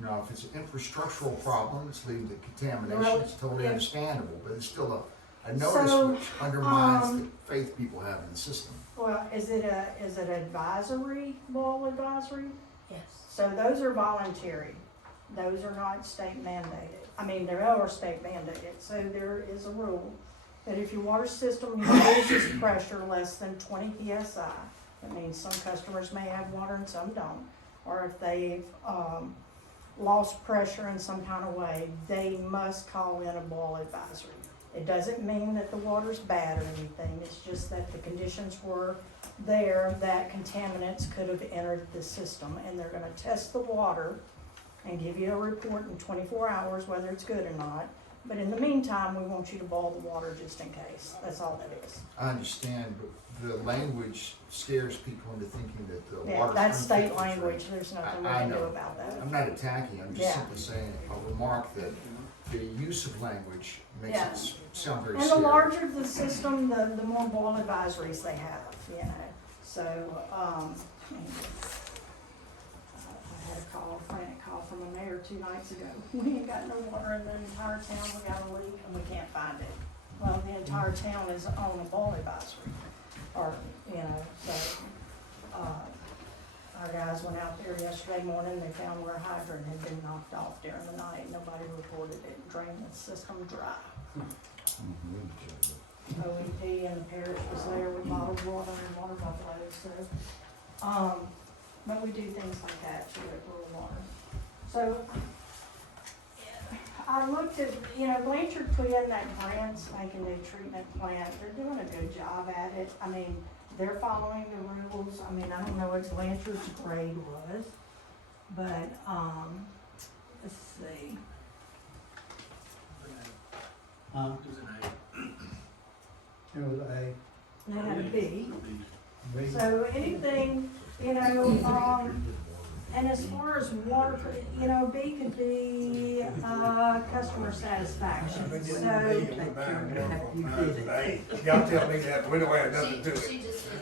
Now, if it's an infrastructural problem that's leading to contamination, Well, it's totally yeah. understandable, but it's still a notice So, which undermines the faith people have in the system. Well, is it advisory, boil advisory? Yes. So those are voluntary. Those are not state mandated. I mean, they are state mandated, so there is a rule that if your water system uses pressure less than 20 PSI, that means some customers may have water and some don't, or if they've, lost pressure in some kind of way, they must call in a boil advisory. It doesn't mean that the water's bad or anything, it's just that the conditions were there that contaminants could have entered the system, and they're gonna test the water and give you a report in 24 hours whether it's good or not. But in the meantime, we want you to boil the water just in case, that's all that is. I understand, but the language scares people into thinking that the Yeah, water's that's state unfit for drink. language, there's nothing we I can do know. about that. I'm not attacking, I'm just Yeah. simply saying, a remark that the use of language makes Yeah. it sound very And the scary. larger the system, the more boil advisories they have, you know, so, I had a frantic call from a mayor 2 nights ago. We ain't got no water in the entire town, we got a leak and we can't find it. Well, the entire town is on a boil advisory, or, you know, so, our guys went out there yesterday morning, they found where a hydrant had been knocked off during the night, nobody reported it, drained the system dry. OEP and the parish was there with bottled water and water buffaloes, so, but we do things like that to get rural water. So, I looked at, you know, Blanchard put in that grant, making a treatment plant, they're doing a good job at it, I mean, they're following the rules, I mean, I don't know what Blanchard's grade was, but, let's see. Huh? It was A. And I had a B. B. So anything, and as far as water, B could be, customer satisfaction, so. Y'all tell me that, we don't have nothing to do She it. just did.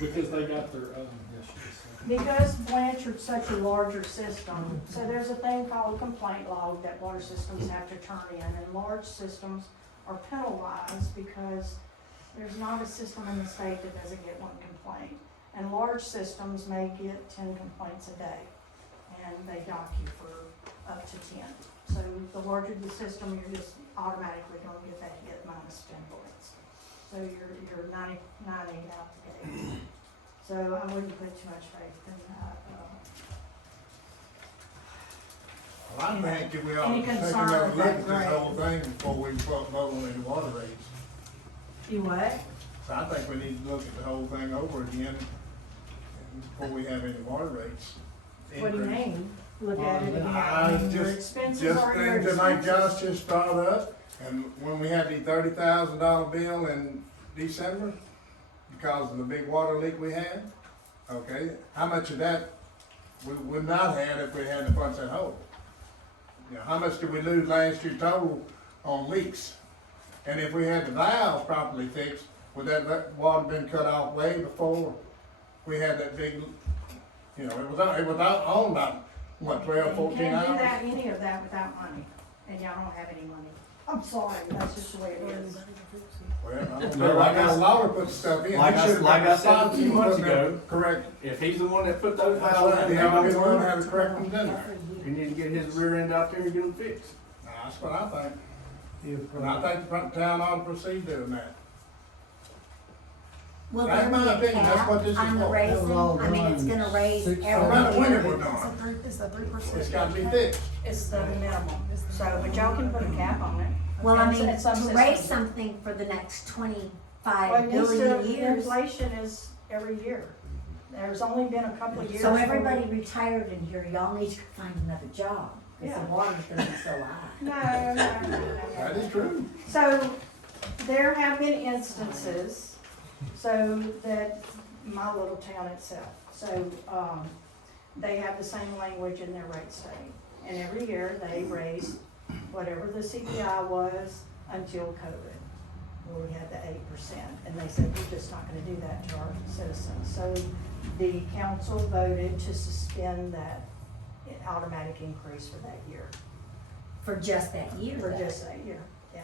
Because they got their, yes, she just said. Because Blanchard's such a larger system, so there's a thing called a complaint log that water systems have to turn in, and large systems are penalized because there's not a system in the state that doesn't get one complaint. And large systems may get 10 complaints a day, and they dock you for up to 10. So the larger the system, you're just automatically gonna get that hit minus 10 points. So you're 90 out the gate. So I wouldn't put too much faith in that. Well, I think that we ought Any to take concern another with look that at this grade? whole thing before we vote on any water rates. You what? So I think we need to look at the whole thing over again before we have any water rates. What do you increase. mean? Look at it again. I Your just expenses are your things that like expenses. Josh just brought up, and when we had the $30,000 bill in December, because of the big water leak we had, okay, how much of that we would not have if we had to punch that hole? You know, how much did we lose last year total on leaks? And if we had the valve properly fixed, would that water been cut off way before we had that big, it was on about, what, 12, 14 You can't do hours? that, any of that without money, and y'all don't have any money. I'm sorry, that's just the way it is. Well, I don't But know, like I got I- a lot of put stuff in. like He I- should've like been I said a stopped few from months putting that ago, Correct. If he's the one that put those That's valves right, in, he they ought to don't be the one work. that had to correct them, didn't he? He needs to get his rear end out there and get them fixed. That's what I think. If, And I think the town ought to proceed doing that. Will That's there my be a opinion. That's what cap this is on the for. raising? That was all I mean, it's done gonna raise 6 No matter when every it year. was done, It's the 3%. it's gotta be fixed. It's the minimum, so, but y'all can put a cap on it. Well, I And mean, at some to raise systems- something for the next Well, 25 it needs billion to- years. Inflation is every year. There's only been a couple of years. So where everybody we- retired in here, y'all need to find another job, cause the Yeah. water's gonna be so high. No. That is true. So, there have been instances, so that my little town itself, so, they have the same language in their rate study. And every year they raise whatever the CPI was until COVID, where we had the 8%. And they said, we're just not gonna do that to our citizens. So the council voted to suspend that automatic increase for that year. For just that year. For though. just that year, yeah.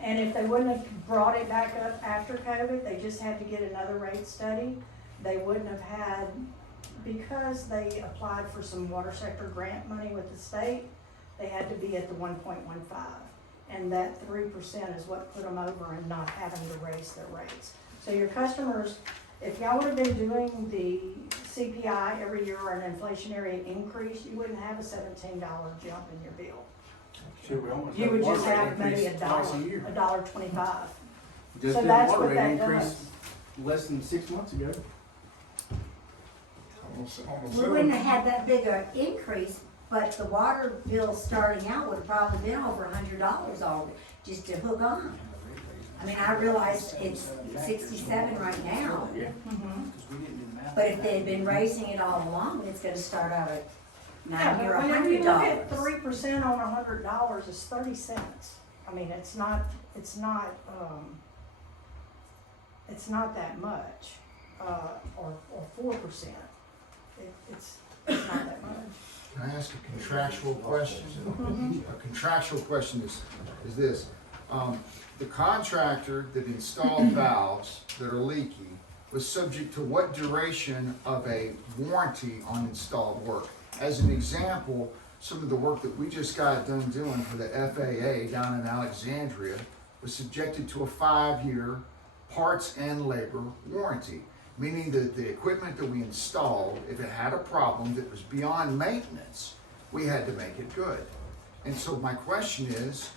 And if they wouldn't have brought it back up after COVID, they just had to get another rate study, they wouldn't have had, because they applied for some water sector grant money with the state, they had to be at the 1.15. And that 3% is what put them over and not having to raise their rates. So your customers, if y'all would have been doing the CPI every year or an inflationary increase, you wouldn't have a $17 jump in your bill. Sure, we almost You had would water just rate have maybe increase twice a year. $1.25. Just So did that's water what rate that increase does. less than 6 months ago. We wouldn't have had that big a increase, but the water bill starting out would have probably been over $100 already, just to hook on. I mean, I realize it's 67 right now, Yeah. Mhm. but if they had been raising it all along, it's gonna start out at Yeah, 90 or but when you look at $100. 3% on $100 is 30 cents. I mean, it's not that much, or 4%. It's not that much. Can I ask a contractual question? A contractual question is this. The contractor that installed valves that are leaky was subject to what duration of a warranty on installed work? As an example, some of the work that we just got done doing for the FAA down in Alexandria was subjected to a 5-year parts and labor warranty, meaning that the equipment that we installed, if it had a problem that was beyond maintenance, we had to make it good. And so my question is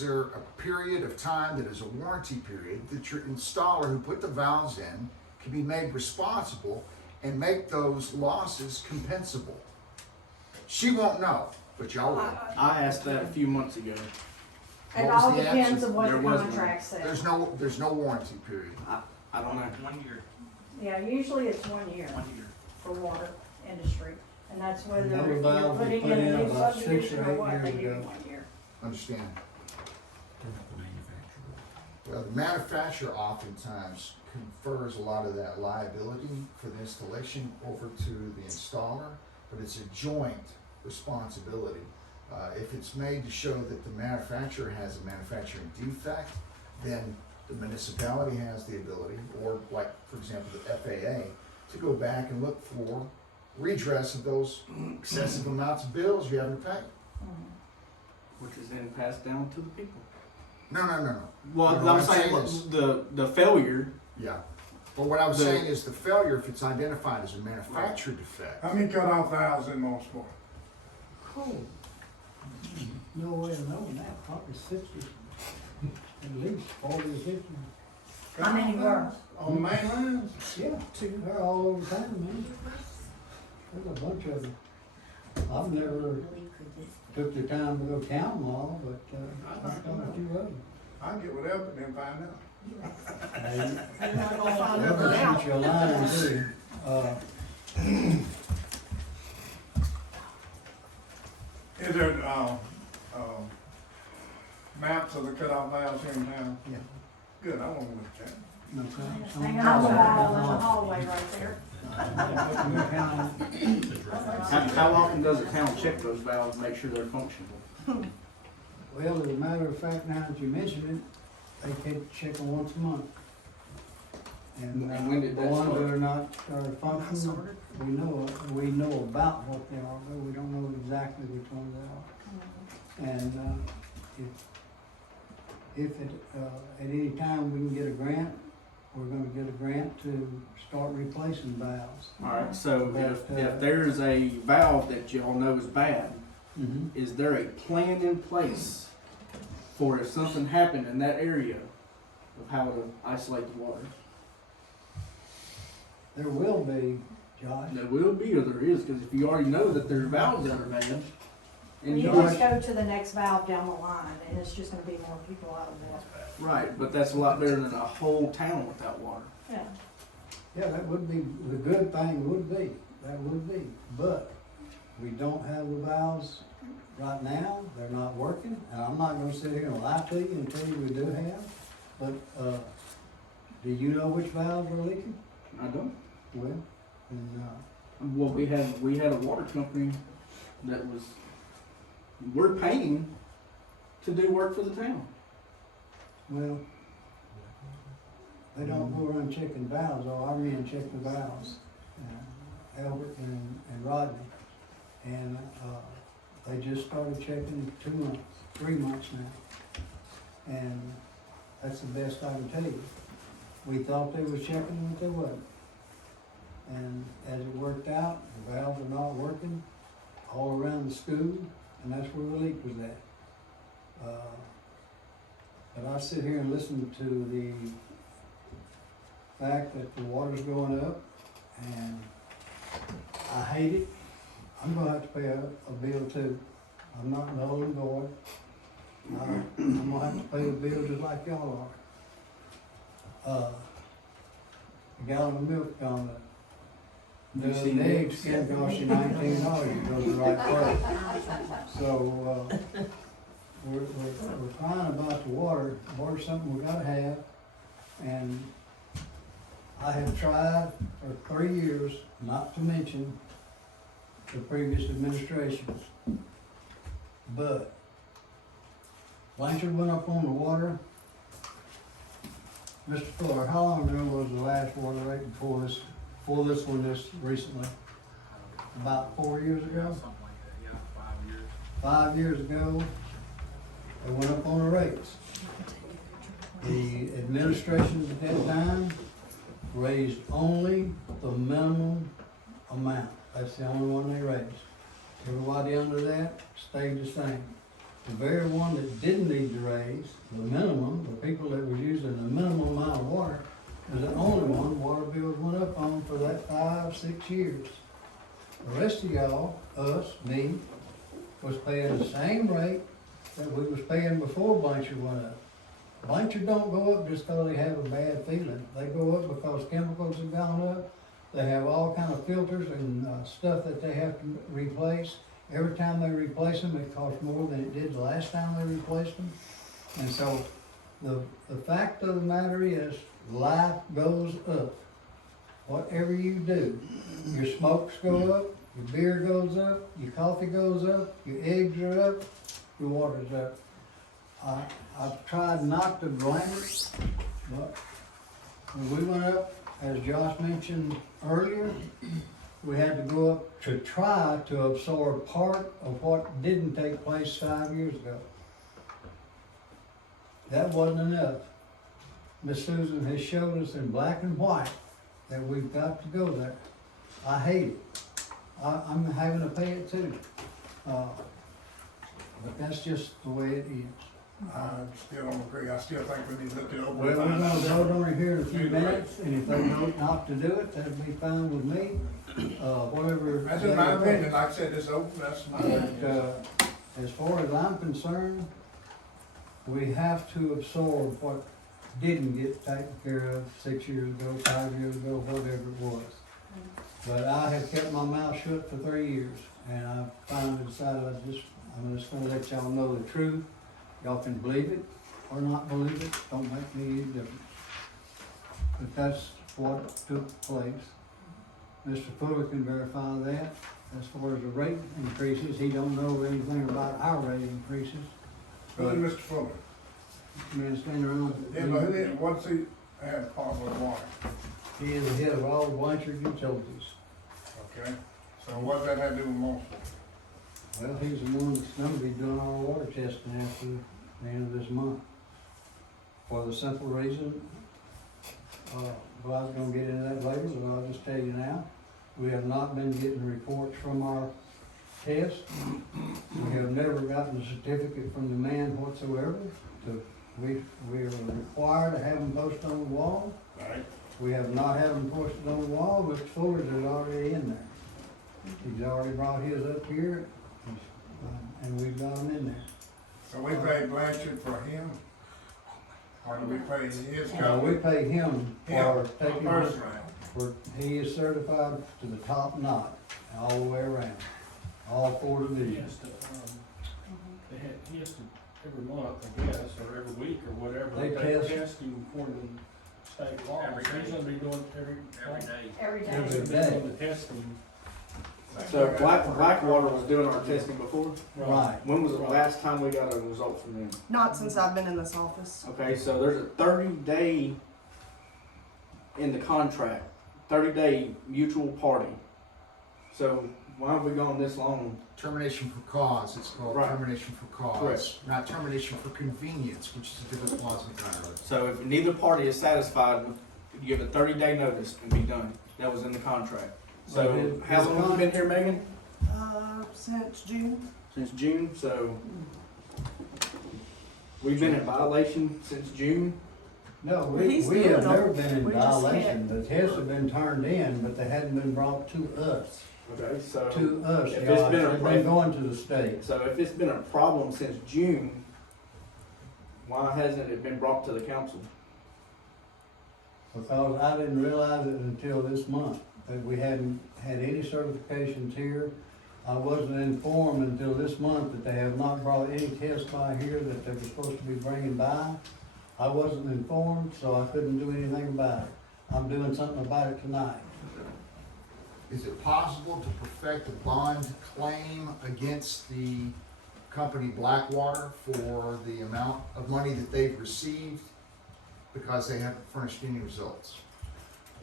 there a period of time that is a warranty period that your installer who put the valves in can be made responsible and make those losses compensable? She won't know, but y'all will. I asked that a few months ago. It What was all the depends answer? on what There the was none. contract says. There's no warranty period. I don't know. 1 year. Yeah, usually it's 1 year 1 year. for water industry, and that's whether Another you're valve we putting put in a in new about 6 or subdivision or 8 what, years they give you ago. 1 year. Understand? Well, the manufacturer oftentimes confers a lot of that liability for the installation over to the installer, but it's a joint responsibility. If it's made to show that the manufacturer has a manufacturing defect, then the municipality has the ability, or like, for example, the FAA, to go back and look for redress of those excessive amounts of bills you haven't paid. Which is then passed down to the people. No. Well, No, I'm I'm saying saying is- the failure. Yeah. But what I was The- saying is the failure, if it's identified as a manufacturer defect, How many cut-off valves in Mooringsport? Oh, no way of knowing that, probably 60, at least 40 or 50. How many were? On the main lines? Yeah, they're all over town, man. There's a bunch of them. I've never took the time to go count them all, but, I've got a few of them. I'll get with Elton and find out. You're not gonna find They'll nothing out. shoot you a line too. Is there, maps of the cut-off valves here in town? Yeah. Good, I want to look at that. No, some- Hang on the wall in the hallway right there. How often does the town check those valves, make sure they're functional? Well, as a matter of fact, now that you mention it, they keep checking once a month. And And when did the that ones start? that are not, are functional, we know about what they are, but we don't know exactly which ones they are. And, if it, at any time we can get a grant, we're gonna get a grant to start replacing valves. Alright, so But, if there's a valve that y'all know is bad, Mm-hmm. is there a plan in place for if something happened in that area of how to isolate the water? There will be, Josh. There will be, or there is, because if you already know that there's valves that are bad, and You you just go to the next valve down the line, and it's just gonna be more people out of there. right, but that's a lot better than a whole town without water. Yeah. Yeah, that would be, the good thing would be, that would be, but we don't have the valves right now, they're not working, and I'm not gonna sit here and lie to you and tell you we do have, but, do you know which valves are leaking? I don't. Well, and, Well, we had a water company that was, we're paying to do work for the town. well, they don't go around checking valves, or our men check the valves, Albert and Rodney, and, they just started checking 2 months, 3 months now. And that's the best I can tell you. We thought they was checking, but they wasn't. And as it worked out, the valves are not working all around the school, and that's where the leak was at. But I sit here and listen to the fact that the water's going up, and I hate it. I'm gonna have to pay a bill too. I'm not null and void. I'm gonna have to pay a bill just like y'all are. A gallon of milk gone up. You seen The eggs eggs? can cost you $19, it goes the right place. So, we're crying about the water. Water's something we gotta have. And I have tried for 3 years, not to mention the previous administrations. But Blanchard went up on the water. Mr. Fuller, how long ago was the last water rate before this one this recently? About 4 years ago? Something like that, yeah, 5 years. 5 years ago, they went up on the rates. The administration at that time raised only the minimum amount. That's the only one they raised. Everybody under that stayed the same. The very one that didn't need to raise, the minimum, the people that were using the minimum amount of water, was the only one water bills went up on for that 5, 6 years. The rest of y'all, us, me, was paying the same rate that we was paying before Blanchard went up. Blanchard don't go up just because they have a bad feeling. They go up because chemicals have gone up. They have all kind of filters and stuff that they have to replace. Every time they replace them, it costs more than it did the last time they replaced them. And so the fact of the matter is, life goes up. Whatever you do, your smokes go up, your beer goes up, your coffee goes up, your eggs are up, your water's up. I've tried not to blame it, but when we went up, as Josh mentioned earlier, we had to go up to try to absorb part of what didn't take place 5 years ago. That wasn't enough. Miss Susan has showed us in black and white that we've got to go there. I hate it. I'm having to pay it too. But that's just the way it is. I still don't agree. I still think we need to look it over. Well, we're gonna vote on it here in a few minutes, and if they vote not to do it, that'd be fine with me. Whatever. That's in my opinion. Like I said, it's open. That's my opinion. But, as far as I'm concerned, we have to absorb what didn't get taken care of 6 years ago, 5 years ago, whatever it was. But I have kept my mouth shut for 3 years, and I finally decided I'm just gonna let y'all know the truth. Y'all can believe it or not believe it, don't make me any difference. But that's what took place. Mr. Fuller can verify that. As far as the rate increases, he don't know anything about our rate increases. Who is Mr. Fuller? Man standing around. Yeah, but who did, what's he have problem with water? He is the head of all Blanchard utilities. Okay, so what does that have to do with Mooringsport? Well, he's the one that's gonna be doing our water testing after the end of this month. For the simple reason, well, I was gonna get into that later, but I'll just tell you now, we have not been getting reports from our test. We have never gotten a certificate from the man whatsoever. We are required to have them posted on the wall. Right. We have not had them posted on the wall, Mr. Fuller's is already in there. He's already brought his up here, and we've got them in there. So we pay Blanchard for him? Or do we pay his We company? pay him for taking, Personally. he is certified to the top knot, all the way around, all 4 He divisions. has to, he has to, every month, I guess, or every week, or whatever, They they test. test him according to state law. Every So he's day. gonna be doing every day. Every day. Every He's day. doing the testing. So Blackwater was doing our testing before? Right. When was the last time we got a result from them? Not since I've been in this office. Okay, so there's a 30-day in the contract, 30-day mutual party. So why have we gone this long? Termination for cause, it's called Right. termination for cause. Correct. Not termination for convenience, which is a different clause entirely. So if neither party is satisfied, you give a 30-day notice and be done. That was in the contract. But So his- how his long have you been here, Megan? Since June. Since June, so we've been in violation since June. No, He's we doing have never them. been in We just violation. The tests have been turned in, but they hadn't been brought to us. Okay, so To us, if it's Josh. been a They've been going to the state. So if it's been a problem since June, why hasn't it been brought to the council? Because I didn't realize it until this month, that we hadn't had any certifications here. I wasn't informed until this month that they have not brought any tests by here that they were supposed to be bringing by. I wasn't informed, so I couldn't do anything about it. I'm doing something about it tonight. Is it possible to perfect a bond claim against the company Blackwater for the amount of money that they've received because they haven't furnished any results?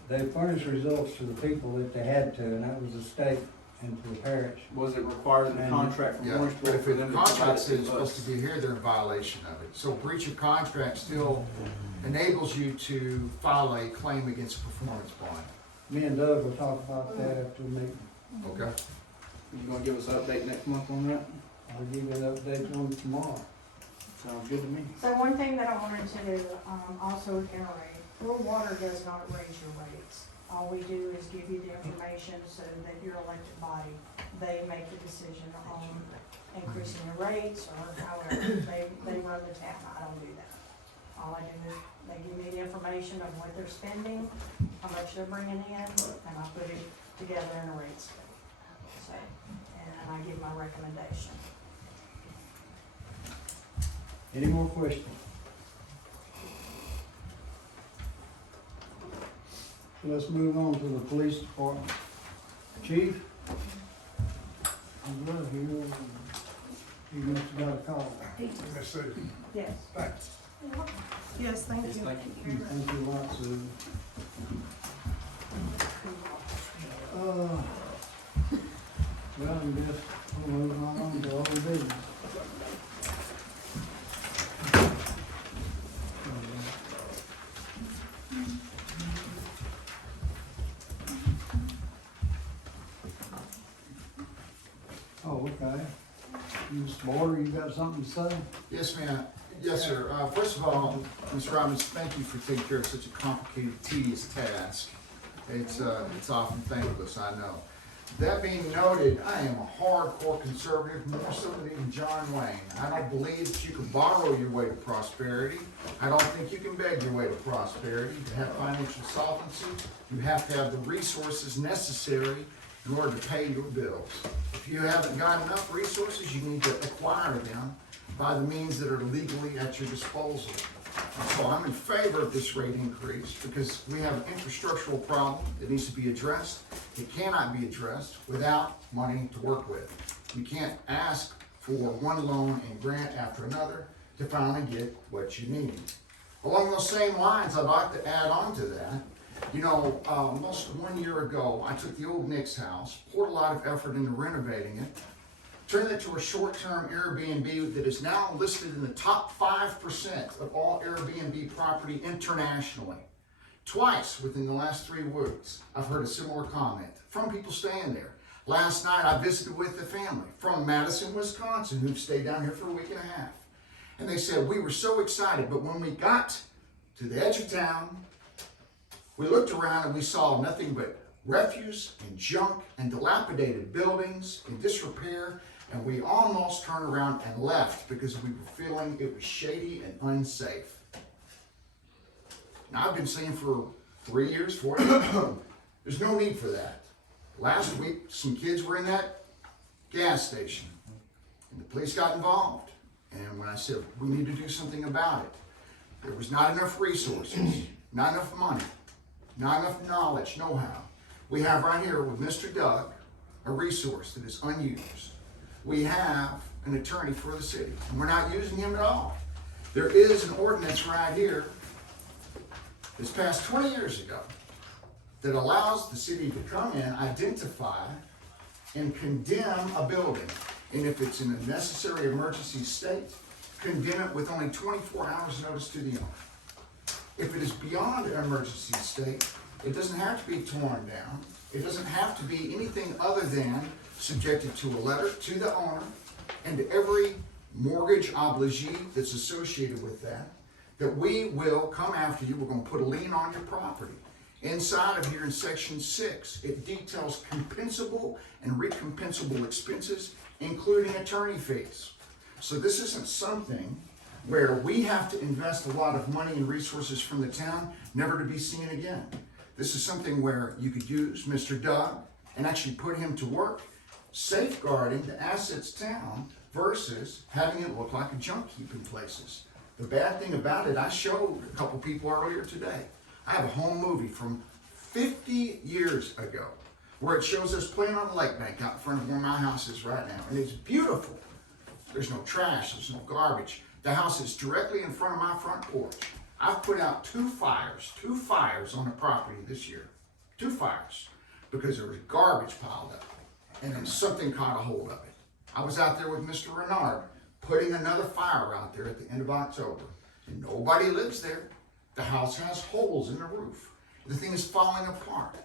They furnished results to the people that they had to, and that was the state and to the parish. Was it required in the And- contract from Yeah, Mooringsport but if for the them to provide contract it says it's to supposed us? to be here, they're in violation of it. So breach of contract still enables you to file a claim against a performance bond. Me and Doug will talk about that after the meeting. Okay? You gonna give us an update next month on that? I'll give you an update on it tomorrow. Sounds good to me. So one thing that I wanted to also iterate, Rural Water does not raise your rates. All we do is give you the information so that your elected body, they make the decision on increasing the rates or however. They run the town, I don't do that. All I do is, they give me the information of what they're spending, how much they're bringing in, and I put it together in a rate study. So, and I give my recommendation. Any more questions? So let's move on to the police department. Chief? I'm glad you must have got a call. Miss Susan, Yes. thanks. Yes, thank you. Thank you a lot, Susan. Well, I guess we'll move on to other business. Oh, okay. Mr. Border, you got something to say? Yes, ma'am. Yes, sir. First of all, Ms. Robbins, thank you for taking care of such a complicated, tedious task. It's often thankless, I know. That being noted, I am a hardcore conservative, more so than even John Wayne. I don't believe that you can borrow your way to prosperity. I don't think you can beg your way to prosperity. To have financial solvency, you have to have the resources necessary in order to pay your bills. If you haven't got enough resources, you need to acquire them by the means that are legally at your disposal. So I'm in favor of this rate increase because we have an infrastructural problem that needs to be addressed. It cannot be addressed without money to work with. You can't ask for one loan and grant after another to finally get what you need. Along those same lines, I'd like to add on to that. You know, almost 1 year ago, I took the old Nick's house, poured a lot of effort into renovating it, turned it to a short-term Airbnb that is now listed in the top 5% of all Airbnb property internationally. Twice within the last 3 weeks, I've heard a similar comment from people staying there. Last night, I visited with a family from Madison, Wisconsin, who've stayed down here for a week and a half. And they said, we were so excited, but when we got to the edge of town, we looked around and we saw nothing but refuse and junk and dilapidated buildings in disrepair, and we almost turned around and left because we were feeling it was shady and unsafe. Now, I've been saying for 3 years, 4 years, there's no need for that. Last week, some kids were in that gas station, and the police got involved. And when I said, we need to do something about it, there was not enough resources, not enough money, not enough knowledge, know-how. We have right here with Mr. Doug a resource that is unused. We have an attorney for the city, and we're not using him at all. There is an ordinance right here that's passed 20 years ago that allows the city to come in, identify, and condemn a building. And if it's in a necessary emergency state, condemn it with only 24 hours notice to the owner. If it is beyond an emergency state, it doesn't have to be torn down. It doesn't have to be anything other than subjected to a letter to the owner and to every mortgage obligee that's associated with that, that we will come after you. We're going to put a lien on your property. Inside of here in section 6, it details compensable and recompensable expenses, including attorney fees. So this isn't something where we have to invest a lot of money and resources from the town, never to be seen again. This is something where you could use Mr. Doug and actually put him to work, safeguarding the assets town versus having it look like a junk heap in places. The bad thing about it, I showed a couple people earlier today. I have a home movie from 50 years ago where it shows us playing on the lake bank out in front of where my house is right now. And it's beautiful. There's no trash, there's no garbage. The house is directly in front of my front porch. I've put out 2 fires on the property this year. 2 fires, because there was garbage piled up. And then something caught a hold of it. I was out there with Mr. Renard putting another fire out there at the end of October. And nobody lives there. The house has holes in the roof. The thing is falling apart.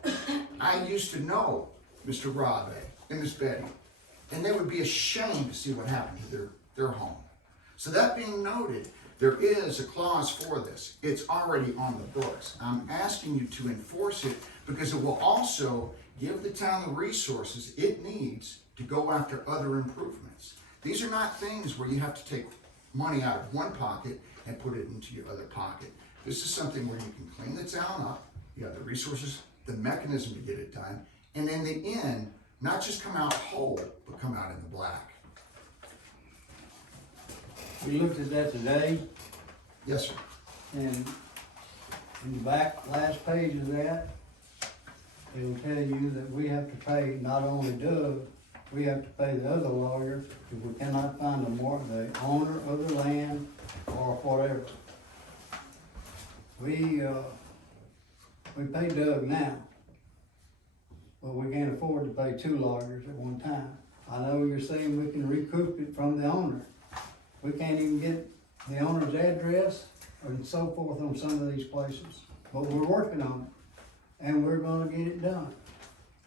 I used to know Mr. Rob and Miss Betty, and they would be ashamed to see what happened to their home. So that being noted, There is a clause for this. It's already on the books. I'm asking you to enforce it because it will also give the town the resources it needs to go after other improvements. These are not things where you have to take money out of one pocket and put it into your other pocket. This is something where you can clean the town up, you have the resources, the mechanism to get it done, and in the end, not just come out whole, but come out in the black. We looked at that today, Yes, sir. and in the back, last page of that, it'll tell you that we have to pay not only Doug, we have to pay the other lawyer if we cannot find the owner of the land or whatever. We pay Doug now, but we can't afford to pay two lawyers at one time. I know you're saying we can recoup it from the owner. We can't even get the owner's address and so forth on some of these places, but we're working on it, and we're gonna get it done.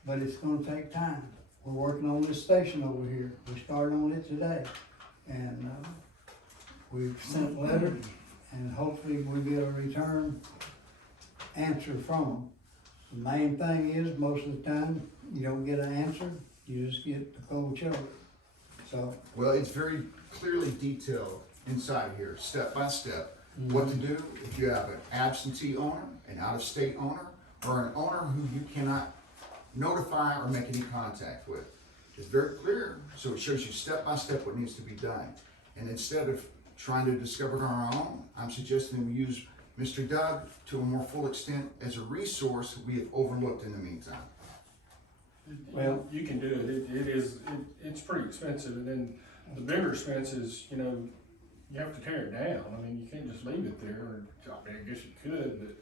But it's gonna take time. We're working on this station over here. We started on it today, and we've sent letters, and hopefully we get a return answer from them. The main thing is, most of the time, you don't get an answer, you just get the cold shoulder. So, Well, it's very clearly detailed inside here, step by step, what to do if you have an absentee owner, an out-of-state owner, or an owner who you cannot notify or make any contact with. It's very clear, so it shows you step by step what needs to be done. And instead of trying to discover it on our own, I'm suggesting we use Mr. Doug to a more full extent as a resource we have overlooked in the meantime. Well, you can do it. It's pretty expensive, and then the bigger expense is, you know, you have to tear it down. I mean, you can't just leave it there, or, I mean, I guess you could, but,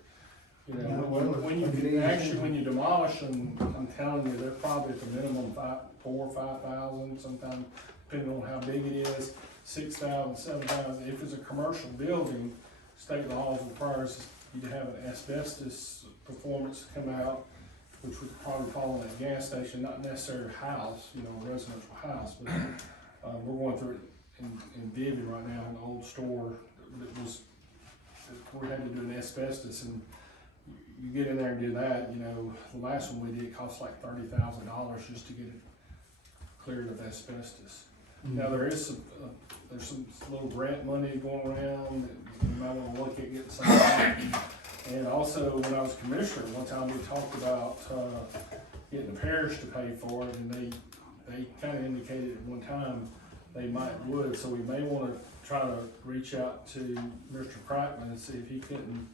you know, Yeah, well, when you can actually, when you demolish them, I'm telling you, they're probably at the minimum $4,000 or $5,000, sometimes, depending on how big it is, $6,000, $7,000. If it's a commercial building, state laws requires you to have an asbestos performance come out, which would probably fall in that gas station, not necessarily a house, you know, a residential house, but we're going through it in Vivian right now, an old store that we had to do an asbestos, and you get in there and do that, you know, the last one we did cost like $30,000 just to get it cleared of asbestos. Now, there's some little grant money going around that you might wanna look at getting some of that. And also, when I was commissioner, one time we talked about, getting the parish to pay for it, and they kinda indicated at one time they would, so we may wanna try to reach out to Mr. Crackman and see if he couldn't,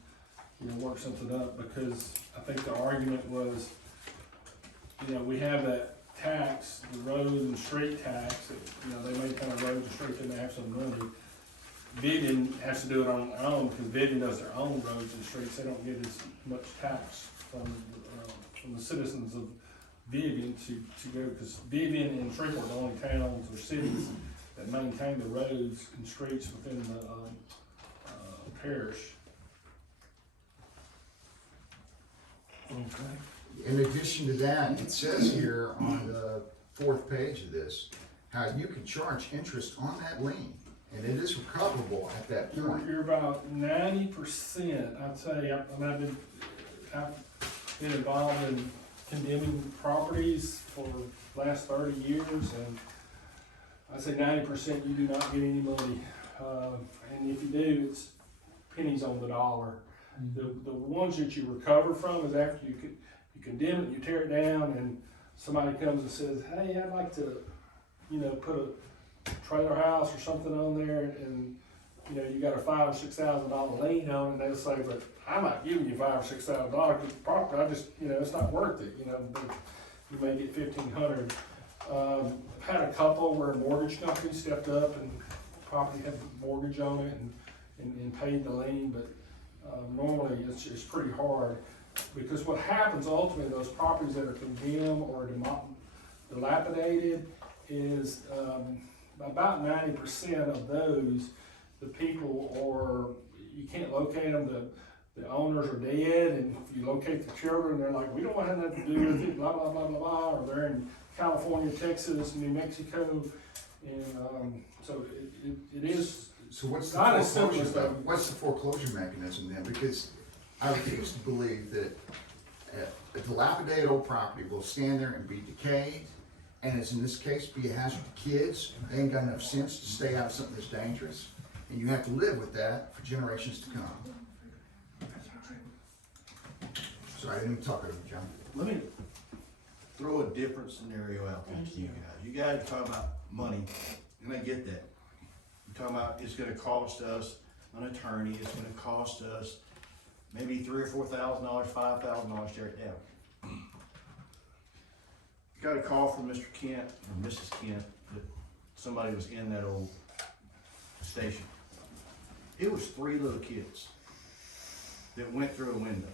you know, work something up, because I think the argument was, you know, we have that tax, the road and street tax, that, you know, they maintain a road and street, and they have some money. Vivian has to do it on their own, because Vivian does their own roads and streets. They don't get as much tax from the citizens of Vivian to go, because Vivian and Shreveport are the only towns or cities that maintain the roads and streets within the parish. Okay. In addition to that, it says here on the 4th page of this, how you can charge interest on that lien, and it is recoverable at that point. You're about 90%, I'd say. I've been involved in condemning properties for the last 30 years, and I'd say 90% you do not get any money. And if you do, it's pennies on the dollar. The ones that you recover from is after you condemn it, you tear it down, and somebody comes and says, hey, I'd like to, you know, put a trailer house or something on there, and you know, you got a $5,000 or $6,000 lien on it, and they'll say, but I'm not giving you $5,000 or $6,000 for the property, I just, you know, it's not worth it, you know, but you may get $1,500. I've had a couple where a mortgage company stepped up and property had a mortgage on it and paid the lien, but normally it's pretty hard, because what happens ultimately, those properties that are condemned or dilapidated is about 90% of those, the people you can't locate them, the owners are dead, and if you locate the children, they're like, we don't want nothing to do with it, blah, blah, blah, blah, blah, or they're in California, Texas, New Mexico, and so it is So what's the Not as simple foreclosure, as that. what's the foreclosure mechanism then? Because I refuse to believe that a dilapidated old property will stand there and be decayed, and as in this case, be a hazard to kids. They ain't got enough sense to stay out of something that's dangerous, and you have to live with that for generations to come. Sorry, I didn't even talk over you, John. Let me throw a different scenario out there to you guys. You guys are talking about money, and I get that. You're talking about it's gonna cost us an attorney, it's gonna cost us maybe $3,000 or $4,000, $5,000 to tear it down. Got a call from Mr. Kent or Mrs. Kent that somebody was in that old station. It was 3 little kids that went through a window.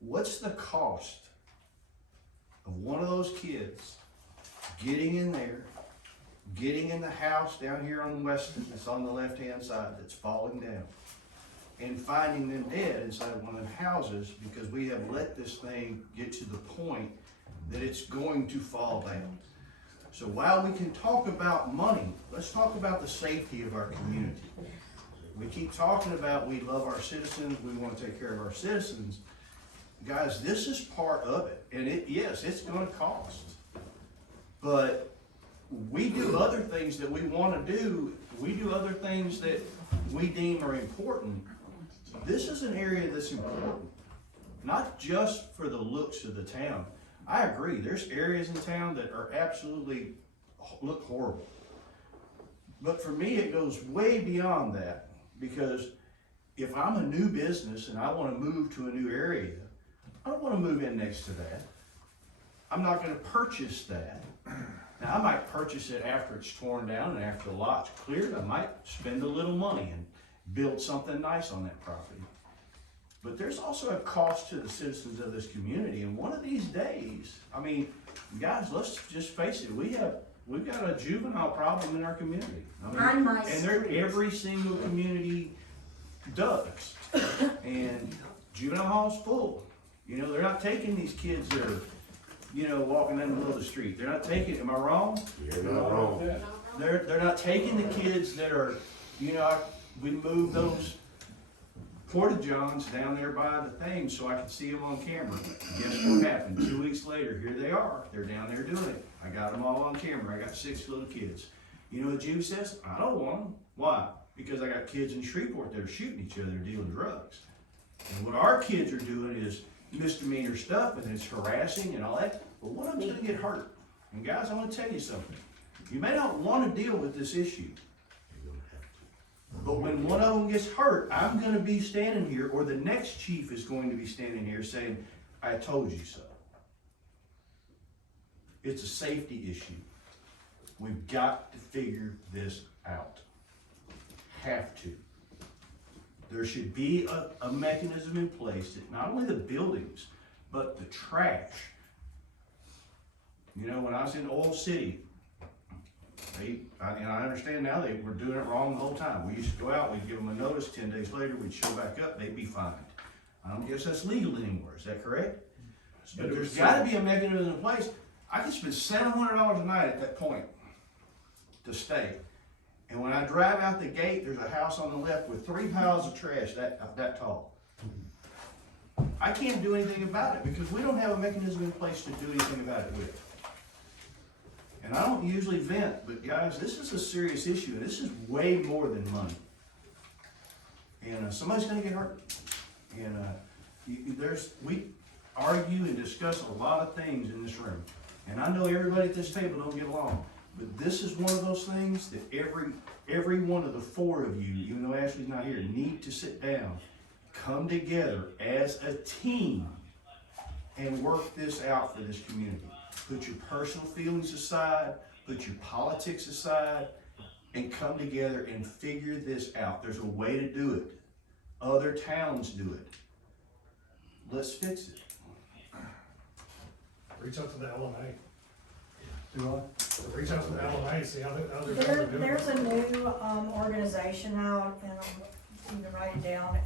What's the cost of one of those kids getting in there, getting in the house down here on Weston that's on the left-hand side that's falling down, and finding them dead inside one of the houses because we have let this thing get to the point that it's going to fall down. So while we can talk about money, let's talk about the safety of our community. We keep talking about we love our citizens, we want to take care of our citizens. Guys, this is part of it, and yes, it's gonna cost. But we do other things that we wanna do, we do other things that we deem are important. This is an area that's important, not just for the looks of the town. I agree, there's areas in town that are absolutely look horrible. But for me, it goes way beyond that, because if I'm a new business and I wanna move to a new area, I don't want to move in next to that. I'm not going to purchase that. Now, I might purchase it after it's torn down and after the lot's cleared. I might spend a little money and build something nice on that property. But there's also a cost to the citizens of this community. And one of these days, I mean, guys, let's just face it, we've got a juvenile problem in our community. I mean, every single community does. And juvenile hall's full. You know, they're not taking these kids that are, you know, walking in the middle of the street. They're not taking, am I wrong? You're not wrong. They're not taking the kids that are, you know, we moved those porta-johns down there by the thing so I could see them on camera. Guess what happened? 2 weeks later, here they are. They're down there doing it. I got them all on camera. I got 6 little kids. You know what Jude says? I don't want them. Why? Because I got kids in Shreveport that are shooting each other and dealing drugs. And what our kids are doing is misdemeanor stuff, and it's harassing and all that, but one of them's gonna get hurt. And guys, I wanna tell you something. You may not wanna deal with this issue, but when one of them gets hurt, I'm gonna be standing here, or the next chief is going to be standing here saying, I told you so. It's a safety issue. We've got to figure this out. Have to. There should be a mechanism in place that not only the buildings, but the trash. You know, when I was in Oil City, and I understand now they were doing it wrong the whole time. We used to go out, we'd give them a notice, 10 days later, we'd show back up, they'd be fined. I don't guess that's legal anymore, is that correct? But there's gotta be a mechanism in place. I could spend $700 a night at that point to stay. And when I drive out the gate, there's a house on the left with 3 piles of trash that tall. I can't do anything about it because we don't have a mechanism in place to do anything about it with. And I don't usually vent, but guys, this is a serious issue, and this is way more than money. And somebody's gonna get hurt. And we argue and discuss a lot of things in this room. And I know everybody at this table don't get along. But this is one of those things that every one of the 4 of you, even though Ashley's not here, need to sit down, come together as a team, and work this out for this community. Put your personal feelings aside, put your politics aside, and come together and figure this out. There's a way to do it. Other towns do it. Let's fix it. Reach out to the LMA. Do I? Reach out to the LMA, see how they're doing it. There's a new organization out, and you can write it down,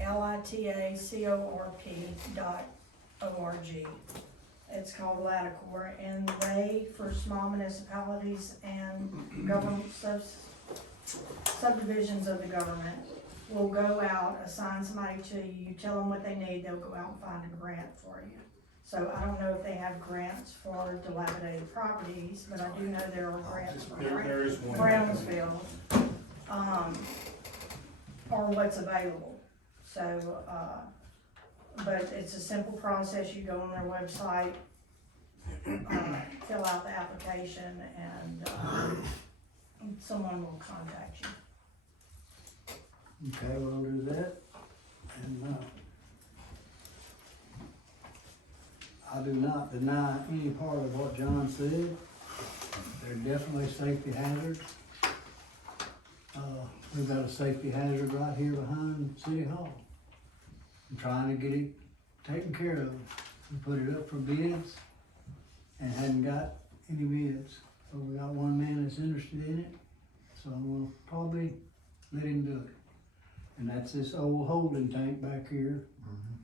litacorp.org. It's called LRWA, and they, for small municipalities and government subdivisions of the government will go out, assign somebody to you, you tell them what they need, they'll go out and find a grant for you. So I don't know if they have grants for dilapidated properties, but I do know there are grants for There is one. Brownsville, or what's available. So, but it's a simple process, you go on their website, fill out the application, and, someone will contact you. Okay, we'll do that. And, I do not deny any part of what John said. They're definitely safety hazards. We've got a safety hazard right here behind City Hall. I'm trying to get it taken care of. We put it up for bids and hadn't got any bids. So we got one man that's interested in it, so I'm gonna probably let him do it. And that's this old holding tank back here.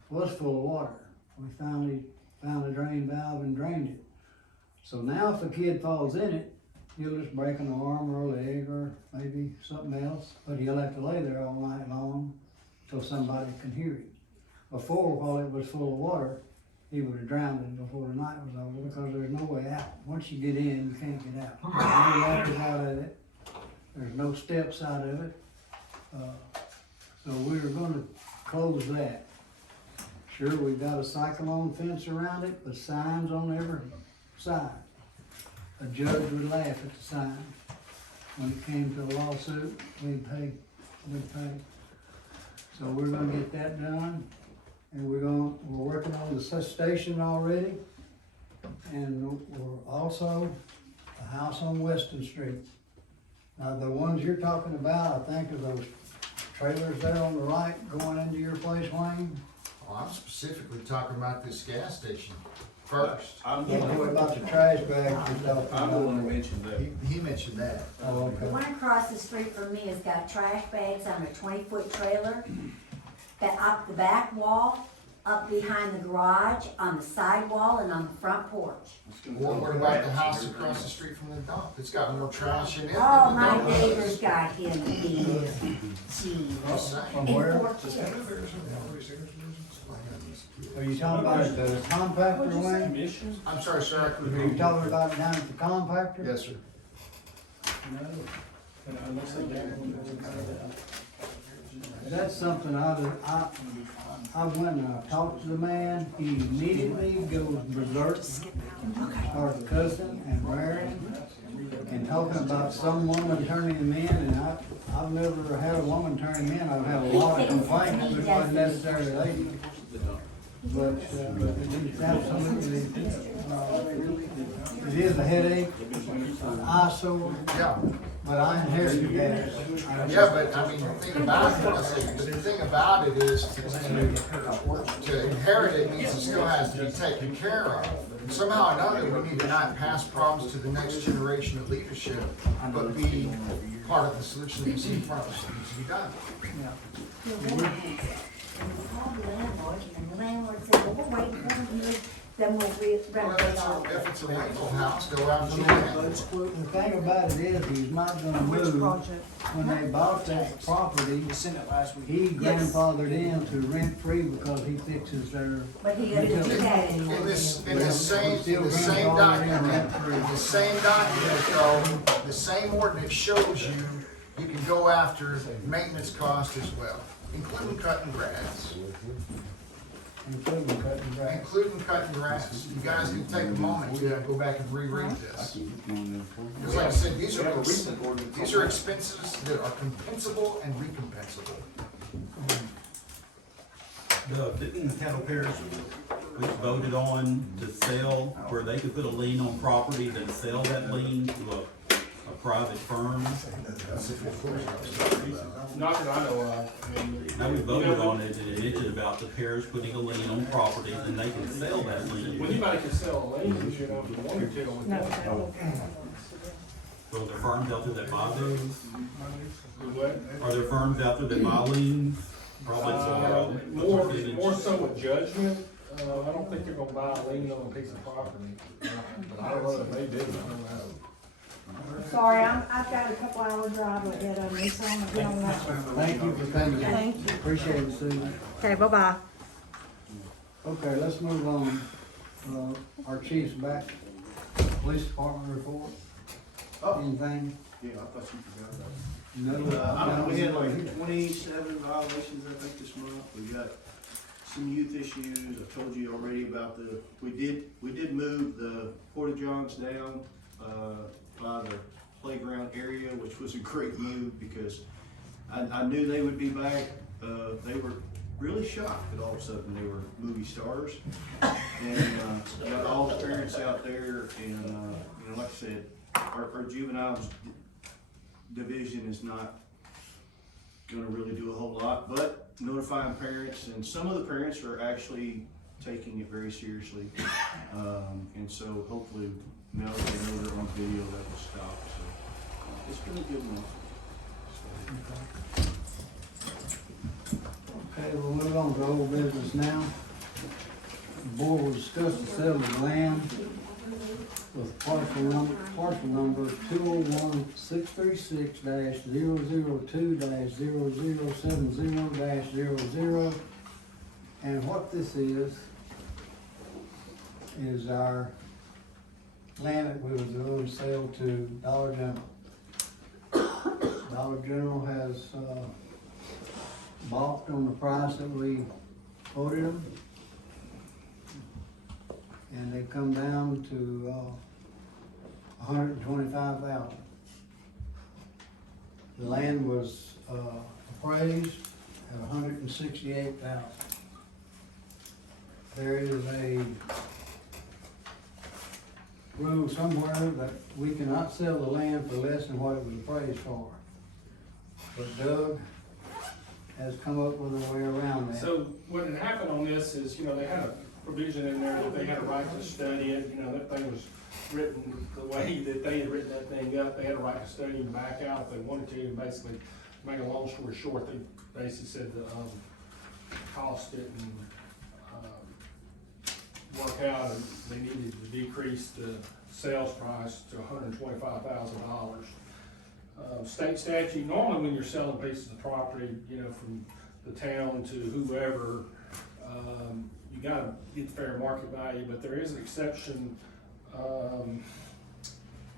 Was full of water. We finally found a drain valve and drained it. So now if a kid falls in it, he'll just break an arm or a leg or maybe something else, but he'll have to lay there all night long till somebody can hear him. Before, while it was full of water, he would have drowned him before the night was over because there's no way out. Once you get in, you can't get out. There's no ladders out of it. There's no steps out of it. So we're gonna close that. Sure, we've got a cyclone fence around it with signs on every side. A judge would laugh at the sign. When it came to a lawsuit, we'd pay. So we're gonna get that done. And we're working on the station already. And we're also a house on Weston Street. Now, the ones you're talking about, I think are those trailers there on the right going into your place, Wayne. Oh, I'm specifically talking about this gas station first. I'm Yeah, what about the trash bags you're talking I'm the one who about? mentioned that. He mentioned that. Oh, The okay. one across the street from me has got trash bags on a 20-foot trailer, that up the back wall, up behind the garage, on the side wall, and on the front porch. What about the house across the street from the dump? It's got more trash in it. Oh, than the my dump. neighbor's got him beat. Gee. From And where? 4 kids. Are you talking about the compactor, Wayne? Commission? I'm sorry, sir, I couldn't Are hear you you. talking about it down at the compactor? Yes, sir. No. Unless they get That's something I went and I talked to the man, he immediately goes berserk, starts cussing and raring, and talking about some woman turning him in, and I've never had a woman turn him in, I've had a lot of complaints, but it wasn't necessarily ladies. But it is absolutely, it is a headache, an eyesore, Yeah. but I inherited that. Yeah, but I mean, the thing about it, the thing about it is to inherit it means it still has to be taken care of. Somehow or another, we need to not pass problems to the next generation of leadership, but be part of the solution that we see in front of us that needs to be done. And we called the landlord, and the landlord said, well, we're waiting for him to, then we'll Well, renovate all of if it. it's a rental house, go out and look at it. The thing about it is, he's not gonna Which move. project? When they bought that property, You sent it last week. he grandfathered in to rent free because he fixes their. But he doesn't do that anymore. In the same document, though, the same ordinance shows you can go after maintenance costs as well, including cutting grass. Including cutting grass. Including cutting grass. You guys need to take a moment to go back and reread this. Because like I said, these are expenses that are compensable and recompensable. The cattle pairs was voted on to sell, where they could put a lien on property, then sell that lien to a private firm. Not that I know of. I mean, Now we voted on it, and it mentioned about the pairs putting a lien on properties, and they can sell that Well, lien. anybody can sell a lane, you know, if you wanted to. So are there firms out there that buy those? What? Are there firms out there that buy liens? Probably so. More so with judgment, I don't think they're gonna buy a lien on a piece of property. I don't know if they did, I don't know. Sorry, I've got a couple hour drive ahead of me, so I'm gonna get on that one. Thank you for coming. Thank you. Appreciate it, Susan. Okay, bye-bye. Okay, let's move on. Our chief's back. Police department report. Oh. Anything? Yeah, I thought you forgot about it. No. I don't know, we had no, like 27 violations, I think, this month. We got some youth issues. I told you already about we did move the porta johns down, by the playground area, which was a great move because I knew they would be back. They were really shocked that all of a sudden they were movie stars. And, got all the parents out there and, you know, like I said, our juveniles division is not gonna really do a whole lot, but notifying parents, and some of the parents are actually taking it very seriously. And so hopefully now that they know they're on video, that will stop, so it's been a good month. Okay, we'll move on to old business now. The board will discuss the sale of land with parcel number 201-636-002-0070-00. And what this is our land that we was going to sell to Dollar General. Dollar General has, balked on the price that we quoted them. And they've come down to, $125,000. The land was, appraised at $168,000. There is a rule somewhere that we cannot sell the land for less than what it was appraised for. But Doug has come up with a way around that. So what had happened on this is, you know, they had a provision in there that they had a right to study it, you know, that thing was written the way that they had written that thing up, they had a right to study and back out if they wanted to, and basically, make a long story short, they basically said the, cost didn't, work out, and they needed to decrease the sales price to $125,000. State statute, normally when you're selling pieces of property, you know, from the town to whoever, you gotta get the fair market value, but there is an exception,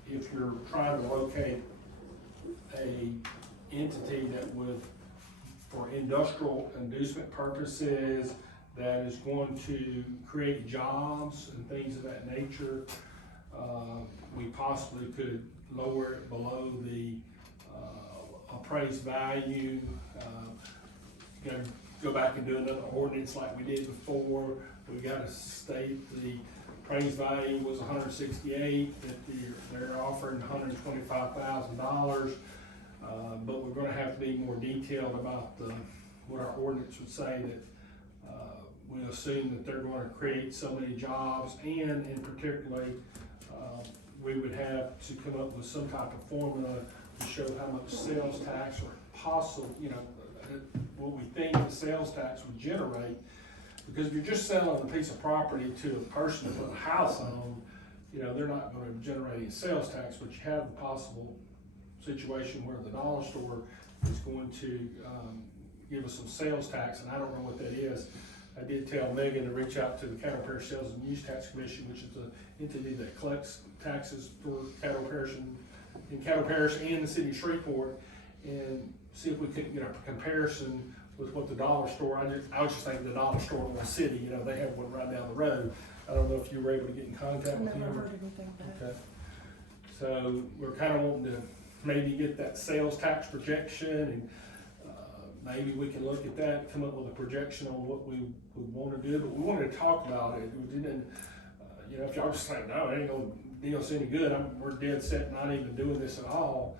if you're trying to locate a entity that would, for industrial inducement purposes, that is going to create jobs and things of that nature, we possibly could lower it below the appraised value. Gotta go back and do another ordinance like we did before. We gotta state the appraised value was $168, that they're offering $125,000. But we're gonna have to be more detailed about what our ordinance would say, that we assume that they're gonna create so many jobs, and in particular, we would have to come up with some type of formula to show how much sales tax or possible, you know, what we think the sales tax would generate. Because if you're just selling a piece of property to a person to put a house on, you know, they're not gonna generate any sales tax, but you have the possible situation where the dollar store is going to, give us some sales tax, and I don't know what that is. I did tell Megan to reach out to the Cattle Parish Sales and Use Tax Commission, which is the entity that collects taxes for Cattle Parish in Cattle Parish and the city of Shreveport, and see if we could get a comparison with what the dollar store, I was just thinking the dollar store in the city, you know, they have one right down the road. I don't know if you were able to get in contact with him. Never heard anything back. Okay. So we're kind of wanting to maybe get that sales tax projection, and maybe we can look at that, come up with a projection on what we would want to do, but we wanted to talk about it. We didn't, you know, if y'all just think, no, it ain't gonna do us any good, we're dead set not even doing this at all.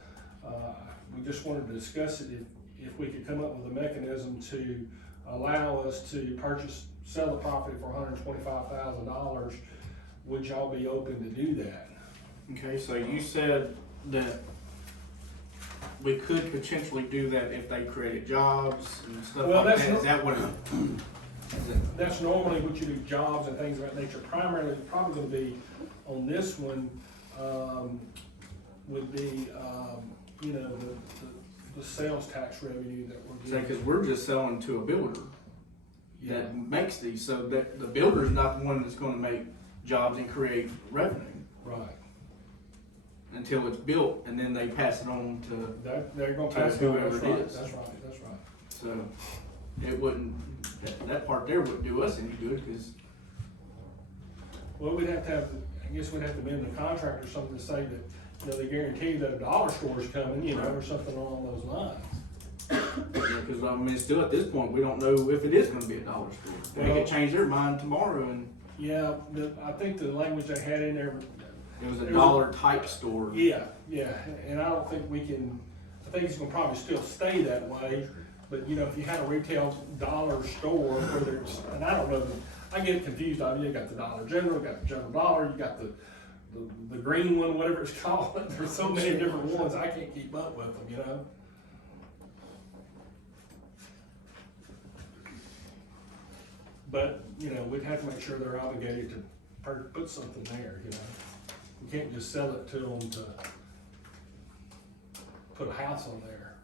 We just wanted to discuss it, if we could come up with a mechanism to allow us to sell the property for $125,000, would y'all be open to do that? Okay, so you said that we could potentially do that if they created jobs and stuff Well, like that's that. Is that what? That's normally what you do, jobs and things of that nature. Primarily, it's probably gonna be on this one, would be, you know, the sales tax revenue that we're Say, getting. cause we're just selling to a builder Yeah, that makes these, so that the builder's not the one that's gonna make jobs and create revenue right. until it's built, and then they pass it on to, They're gonna To pass it on, whoever that's it right, is. that's right, that's right. so it wouldn't, that part there wouldn't do us any good, cause Well, we'd have to have, I guess we'd have to amend the contract or something to say that, you know, they guarantee that a dollar store is coming, you know, or something along those lines. because I mean, still at this point, we don't know if it is gonna be a dollar store. They Well- could change their mind tomorrow and Yeah, I think the language they had in there, it was a It was a- dollar type store. yeah, and I don't think we can, I think it's gonna probably still stay that way. But, you know, if you had a retail dollar store where there's, and I don't know, I get confused, I mean, you got the Dollar General, you got the General Dollar, you got the green one, whatever it's called, there's so many different ones, I can't keep up with them, you know? But, you know, we'd have to make sure they're obligated to put something there, you know? We can't just sell it to them to put a house on there.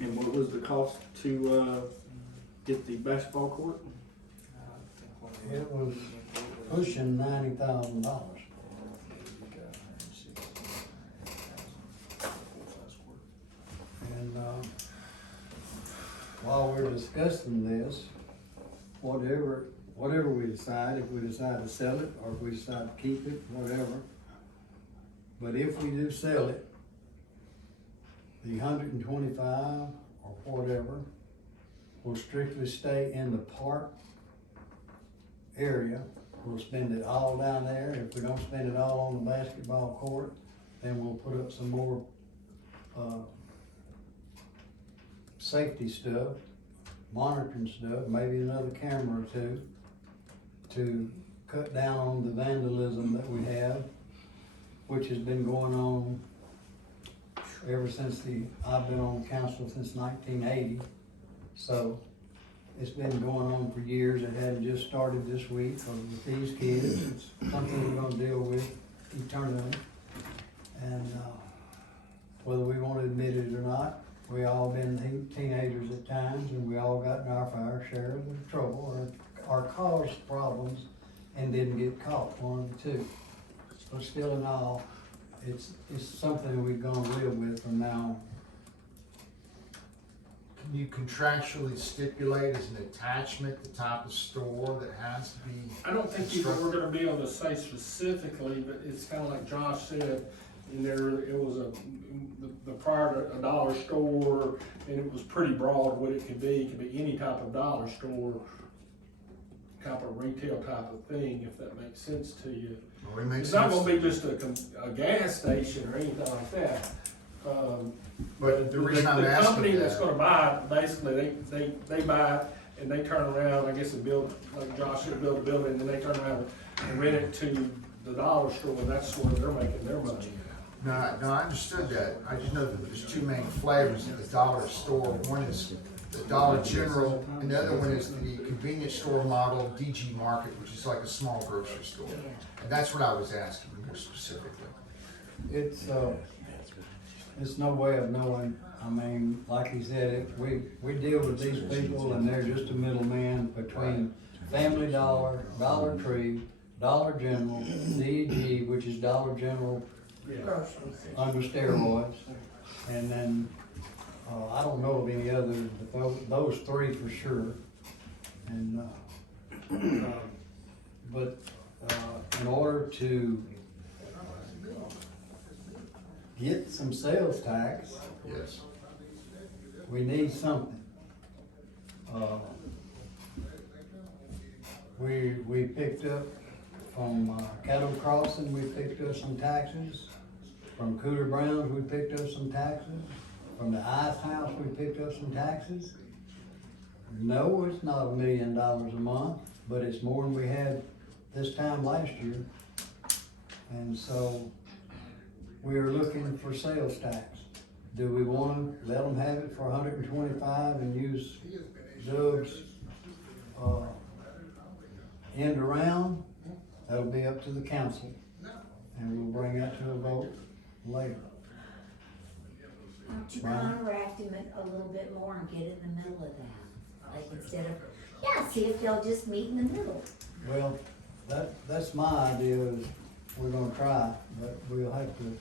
And what was the cost to, get the basketball court? It was pushing $90,000. And, while we're discussing this, whatever we decide, if we decide to sell it, or if we decide to keep it, whatever. But if we do sell it, the 125 or whatever will strictly stay in the park area. We'll spend it all down there. If we don't spend it all on the basketball court, then we'll put up some more, safety stuff, monitoring stuff, maybe another camera or two, to cut down on the vandalism that we have, which has been going on ever since I've been on the council since 1980. So it's been going on for years. It hadn't just started this week or with these kids. It's something we're gonna deal with eternally. And, whether we wanna admit it or not, we all been teenagers at times, and we all gotten our fair share of the trouble or caused problems and didn't get caught, one of the two. But still in all, it's something we're gonna live with from now on. Can you contractually stipulate as an attachment the type of store that has to be? I don't think we're gonna be able to say specifically, but it's kinda like Josh said, in there, it was the prior to a dollar store, and it was pretty broad what it could be any type of dollar store, type of retail type of thing, if that makes sense to you. Well, it makes It's not sense. gonna be just a gas station or anything like that. But the reason I'm The company asking that's that, gonna buy it, basically, they buy it and they turn around, I guess, and build, like Josh said, build a building, and then they turn around and rent it to the dollar store, and that's where they're making their money. no, I understood that. I just know that there's two main flavors of the dollar store. One is the Dollar General, and the other one is the convenience store model, DG Market, which is like a small grocery store. And that's what I was asking more specifically. It's no way of knowing. I mean, like he said, we deal with these people, and they're just a middleman between Family Dollar, Dollar Tree, Dollar General, DG, which is Dollar General under steroids, and then, I don't know of any others, but those three for sure. And, but, in order to get some sales tax, Yes. we need something. We picked up from Cattle Crossing, we picked up some taxes. From Cooter Browns, we picked up some taxes. From the Ice House, we picked up some taxes. No, it's not $1 million a month, but it's more than we had this time last year. And so we are looking for sales tax. Do we wanna let them have it for 125 and use Doug's, end around? That'll be up to the council. and we'll bring that to a vote later. Why don't you Right. counteract him a little bit more and get it in the middle of that? Like instead of, yeah, see if they'll just meet in the middle. Well, that's my idea is we're gonna try, but we'll have to,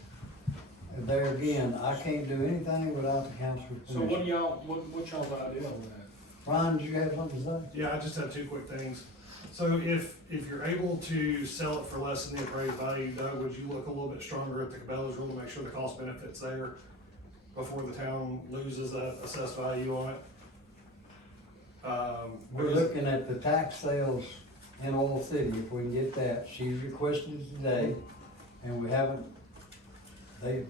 there again, I can't do anything without the council's So what permission. do y'all, what's y'all's idea on that? Ron, did you have something to say? Yeah, I just have two quick things. So if you're able to sell it for less than the appraised value, Doug, would you look a little bit stronger at the Cabela's rule to make sure the cost benefit's there before the town loses that assessed value on it? We're Because- looking at the tax sales in Oil City, if we can get that. She's requested it today, and we haven't, they're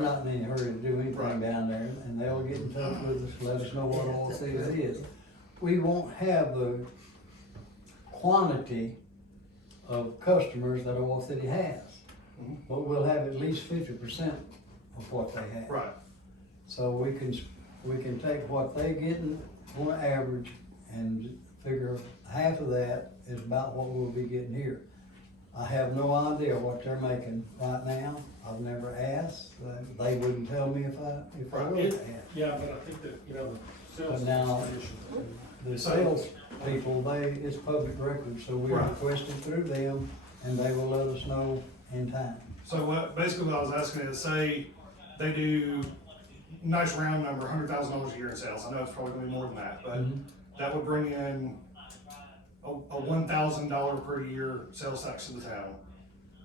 not in any hurry to do anything Right. down there, and they'll get in touch with us, let us know what Oil City is. We won't have the quantity of customers that Oil City has, Mhm. but we'll have at least 50% of what they have. Right, So we can take what they getting on average and figure half of that is about what we'll be getting here. I have no idea what they're making right now. I've never asked. They wouldn't tell me if I would ask. Yeah, but I think that, the sales. But now- commission- The sales people, it's public record, so we Right. request it through them and they will let us know in time. so basically what I was asking is, say they do, nice round number, $100,000 a year in sales. I know it's probably gonna be more than that, but Mhm. that would bring in a $1,000 per year sales tax to the town.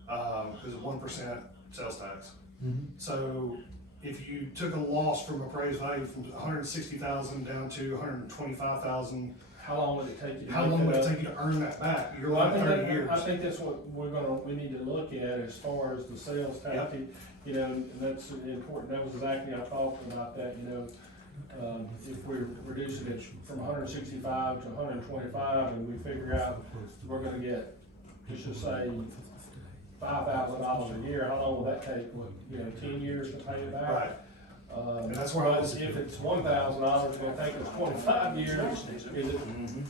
Cause it's 1% sales tax. Mhm. So if you took a loss from appraised value from 160,000 down to 125,000, How long would it take you to? how make long would that it up? take you to earn that back? You're Well, I looking think at 30 years. I think that's what we need to look at as far as the sales tactic, and that's important, that was exactly, I talked about that, if we reduce it from 165 to 125, and we figure out we're gonna get, just say, $5,000 a year, how long will that take, 10 years to pay it back? Right. And that's where I was- If it's $1,000, it's gonna take us 25 years, is it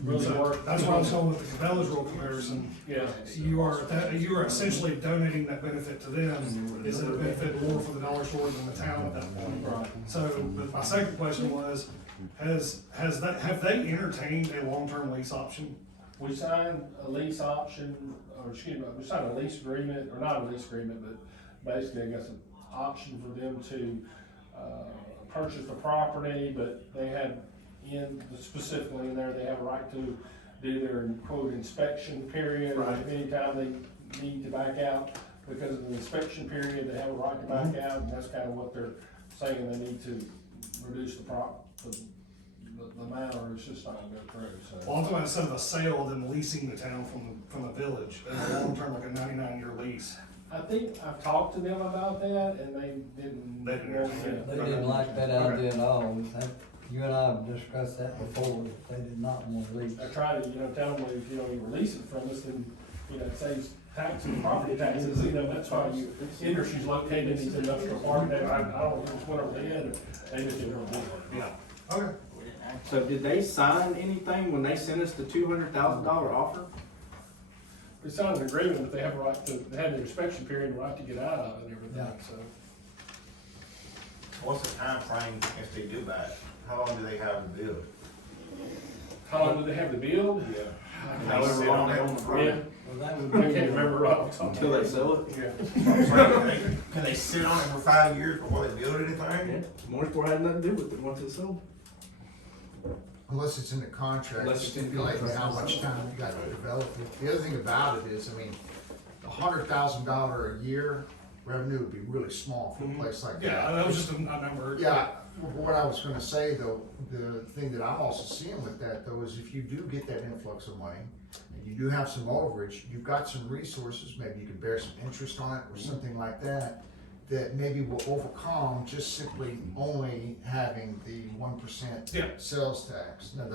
really So worth? that's why I was going with the Cabela's rule comparison. Yeah. You are essentially donating that benefit to them. Is it a benefit more for the dollar store than the town at that point? Right. So, but my second question was, have they entertained a long-term lease option? We signed a lease option, we signed a lease agreement, or not a lease agreement, but basically, I guess, an option for them to, purchase the property, but they had specifically in there, they have a right to do their quote inspection period. Right. If anytime they need to back out because of the inspection period, they have a right to back out, and that's kind of what they're saying, they need to reduce the amount, or it's just not gonna go through, so. Well, I'm talking about instead of a sale, then leasing the town from the village, as a long-term, like a 99-year lease. I think I've talked to them about that, and they didn't. They didn't understand it. They didn't like that idea at all. You and I have discussed that before, they did not want to lease. I try to, tell them, if, you release it from us, then, it saves taxes, property taxes, that's why industry's located in these industrial parks. I don't just went over there, and they just didn't want to do it. Yeah. Okay. So did they sign anything when they sent us the $200,000 offer? We signed an agreement that they have a right to, they have their inspection period, and right to get out of it and everything, Yeah. so. What's the time frame if they do buy it? How long do they have to build? How long do they have to build? Yeah. However long they own the Yeah, property. Well, that I would can't be, remember right off the top of Until my they head. sell it? Yeah. Can they sit on it for 5 years before they build anything? Mooringsport had nothing to do with it once it's sold. Unless it's in the contract, Unless it's in the stipulating contract. how much time you got to develop it. The other thing about it is, $100,000 a year revenue would be really small for a place like that. Yeah, that was just a number. Yeah, what I was gonna say though, the thing that I'm also seeing with that though, is if you do get that influx of money, and you do have some overage, you've got some resources, maybe you can bear some interest on it or something like that, that maybe will overcome just simply only having the 1% Yeah. sales tax. Now,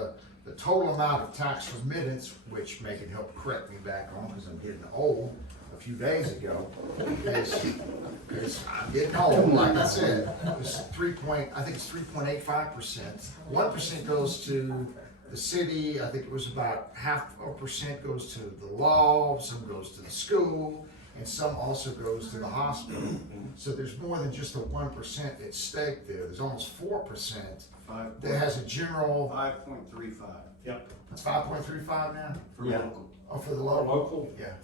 the total amount of tax remittance, which Megan helped correct me back on, because I'm getting old, a few days ago, because I'm getting old, like I said, it was 3.85%. 1% goes to the city, I think it was about 0.5% goes to the law, some goes to the school, and some also goes to the hospital. So there's more than just the 1% at stake there. There's almost 4% that has a general. 5.35. Yep. It's 5.35 now. For Yeah. local. Oh, for the Our local. local, Yeah.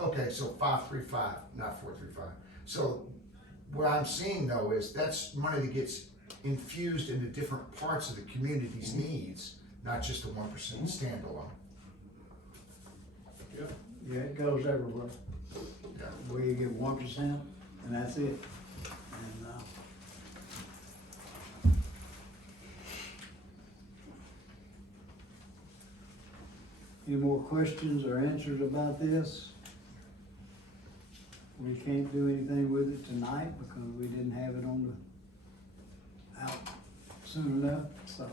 Okay, so 535, not 435. So what I'm seeing though is that's money that gets infused into different parts of the community's needs, not just the 1% standalone. Yeah, it goes everywhere. Yeah. Where you get 1% and that's it. And, any more questions or answers about this? We can't do anything with it tonight because we didn't have it on the, out soon enough, so.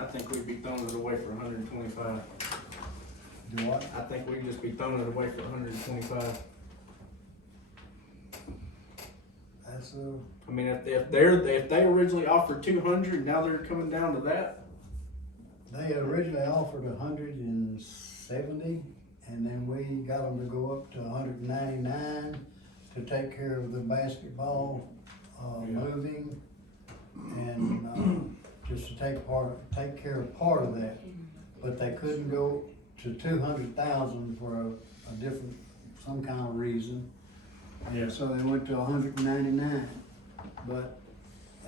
I think we'd be throwing it away for 125. Do what? I think we'd just be throwing it away for 125. That's I mean, if they originally offered 200, now they're coming down to that. they had originally offered 170, and then we got them to go up to 199 to take care of the basketball, moving, and, just to take care of part of that. But they couldn't go to 200,000 for a different, some kind of reason. Yeah. So they went to 199, but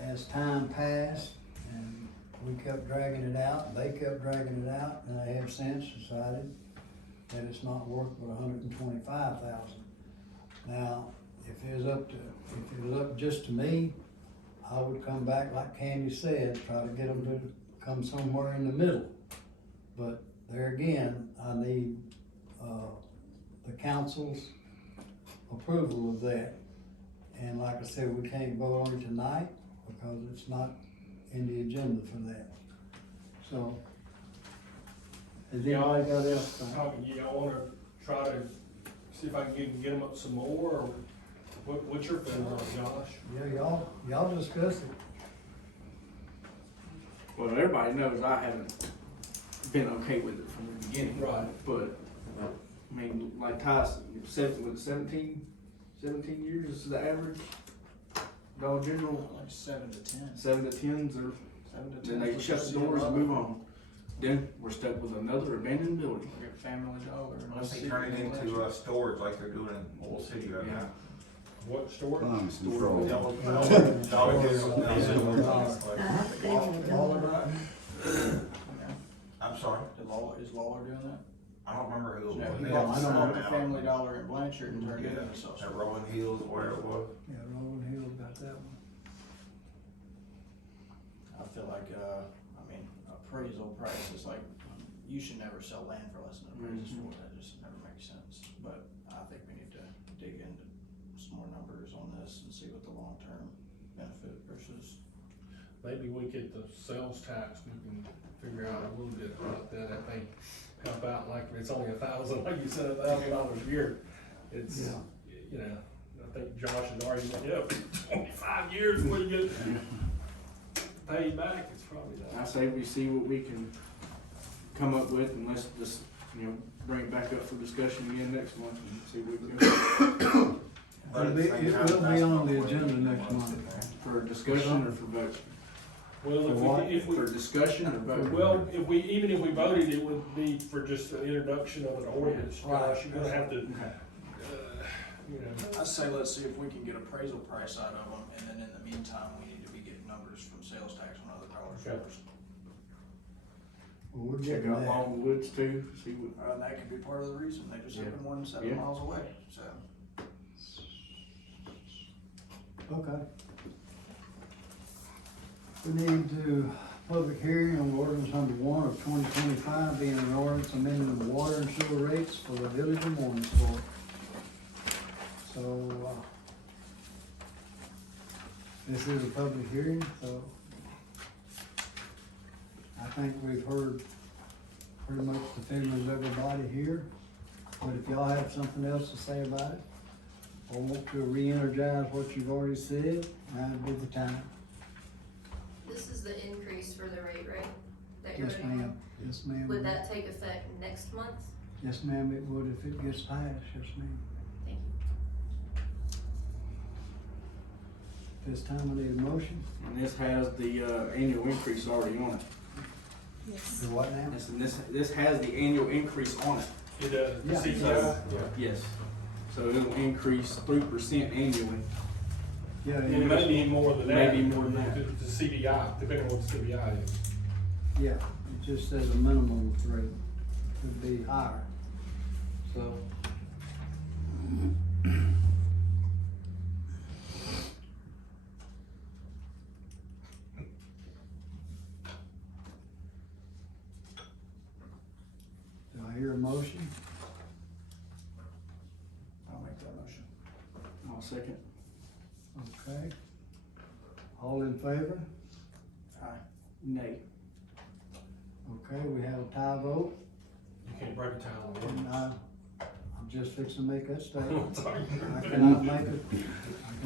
as time passed and we kept dragging it out, they kept dragging it out, and they have since decided that it's not worth but 125,000. Now, if it was up just to me, I would come back like Candy said, try to get them to come somewhere in the middle. But there again, I need the council's approval of that. And like I said, we can't vote on it tonight because it's not in the agenda for that. So, has anybody got else? y'all wanna try to see if I can get them up some more, or what's your feeling on it, Josh? Yeah, y'all discuss it. Well, everybody knows I haven't been okay with it from the beginning. Right. But, I mean, like Tyson, 17 years is the average Dollar General. Like 7 to 10. 7 to 10s, or 7 to 10. then they shut the doors and move on. Then we're stuck with another abandoned building. We got Family Dollar. Unless they turn it into storage like they're doing in Oil City right now. What store? I'm sorry, Is Lawler doing that? I don't remember who it No, was. he They bought had some some at out. Family Dollar in Blanchard and turned it Yeah, into self. at Rolling Hills, where it was. Yeah, Rolling Hills got that one. I feel like, appraisal price is like, you should never sell land for less than appraisal for. That just never makes sense. But I think we need to dig into some more numbers on this and see what the long-term benefit versus. Maybe we get the sales tax, we can figure out a little bit about that, I think, help out, like, if it's only $1,000, like you said, $1,000 a year. It's, you know, I think Josh is already like, yeah, 25 years, what are you gonna pay back? It's probably I not. say we see what we can come up with, and let's just, bring it back up for discussion again next month and see what we can do. But at the same It time, will be that's on not the what agenda we next want to month. do. For discussion or for vote? Well, if we, For discussion or vote? well, even if we voted, it would be for just the introduction of an ordinance, Josh, you're gonna have to, I say let's see if we can get appraisal price out of them, and then in the meantime, we need to be getting numbers from sales tax on other dollar Okay. stores. Well, we're Check getting out that. Longwoods too, see what. That could be part of the reason, they just Yeah. opened one 7 Yeah. miles away, so. Okay. We need to, public hearing on ordinance number 1 of 2025, being an ordinance amending the water and sewer rates for the village of Mooringsport. So, this is a public hearing, so I think we've heard pretty much the feelings of everybody here. But if y'all have something else to say about it, or want to re-energize what you've already said, now'd be the time. This is the increase for the rate, right? That you're Yes, voting on? ma'am. Yes, ma'am. Would that take effect next month? Yes, ma'am, it would if it gets passed, yes, ma'am. Thank you. This time I need a motion. And this has the, annual increase already on it. Yes. Do what now? This has the annual increase on it. It does, Yeah. CPI. Yes. So it'll increase 3% annually. Yeah, And it may be more than that. Maybe more than that. The CBI, depending on what the CBI is. yeah, it just says a minimum of 3, could be higher. So, do I hear a motion? I'll make that motion. I'll second. Okay. All in favor? Aye. Nay. Okay, we have a tie vote, You can't break a tie on and ordinance. I'm just fixing to make that statement. Sorry. I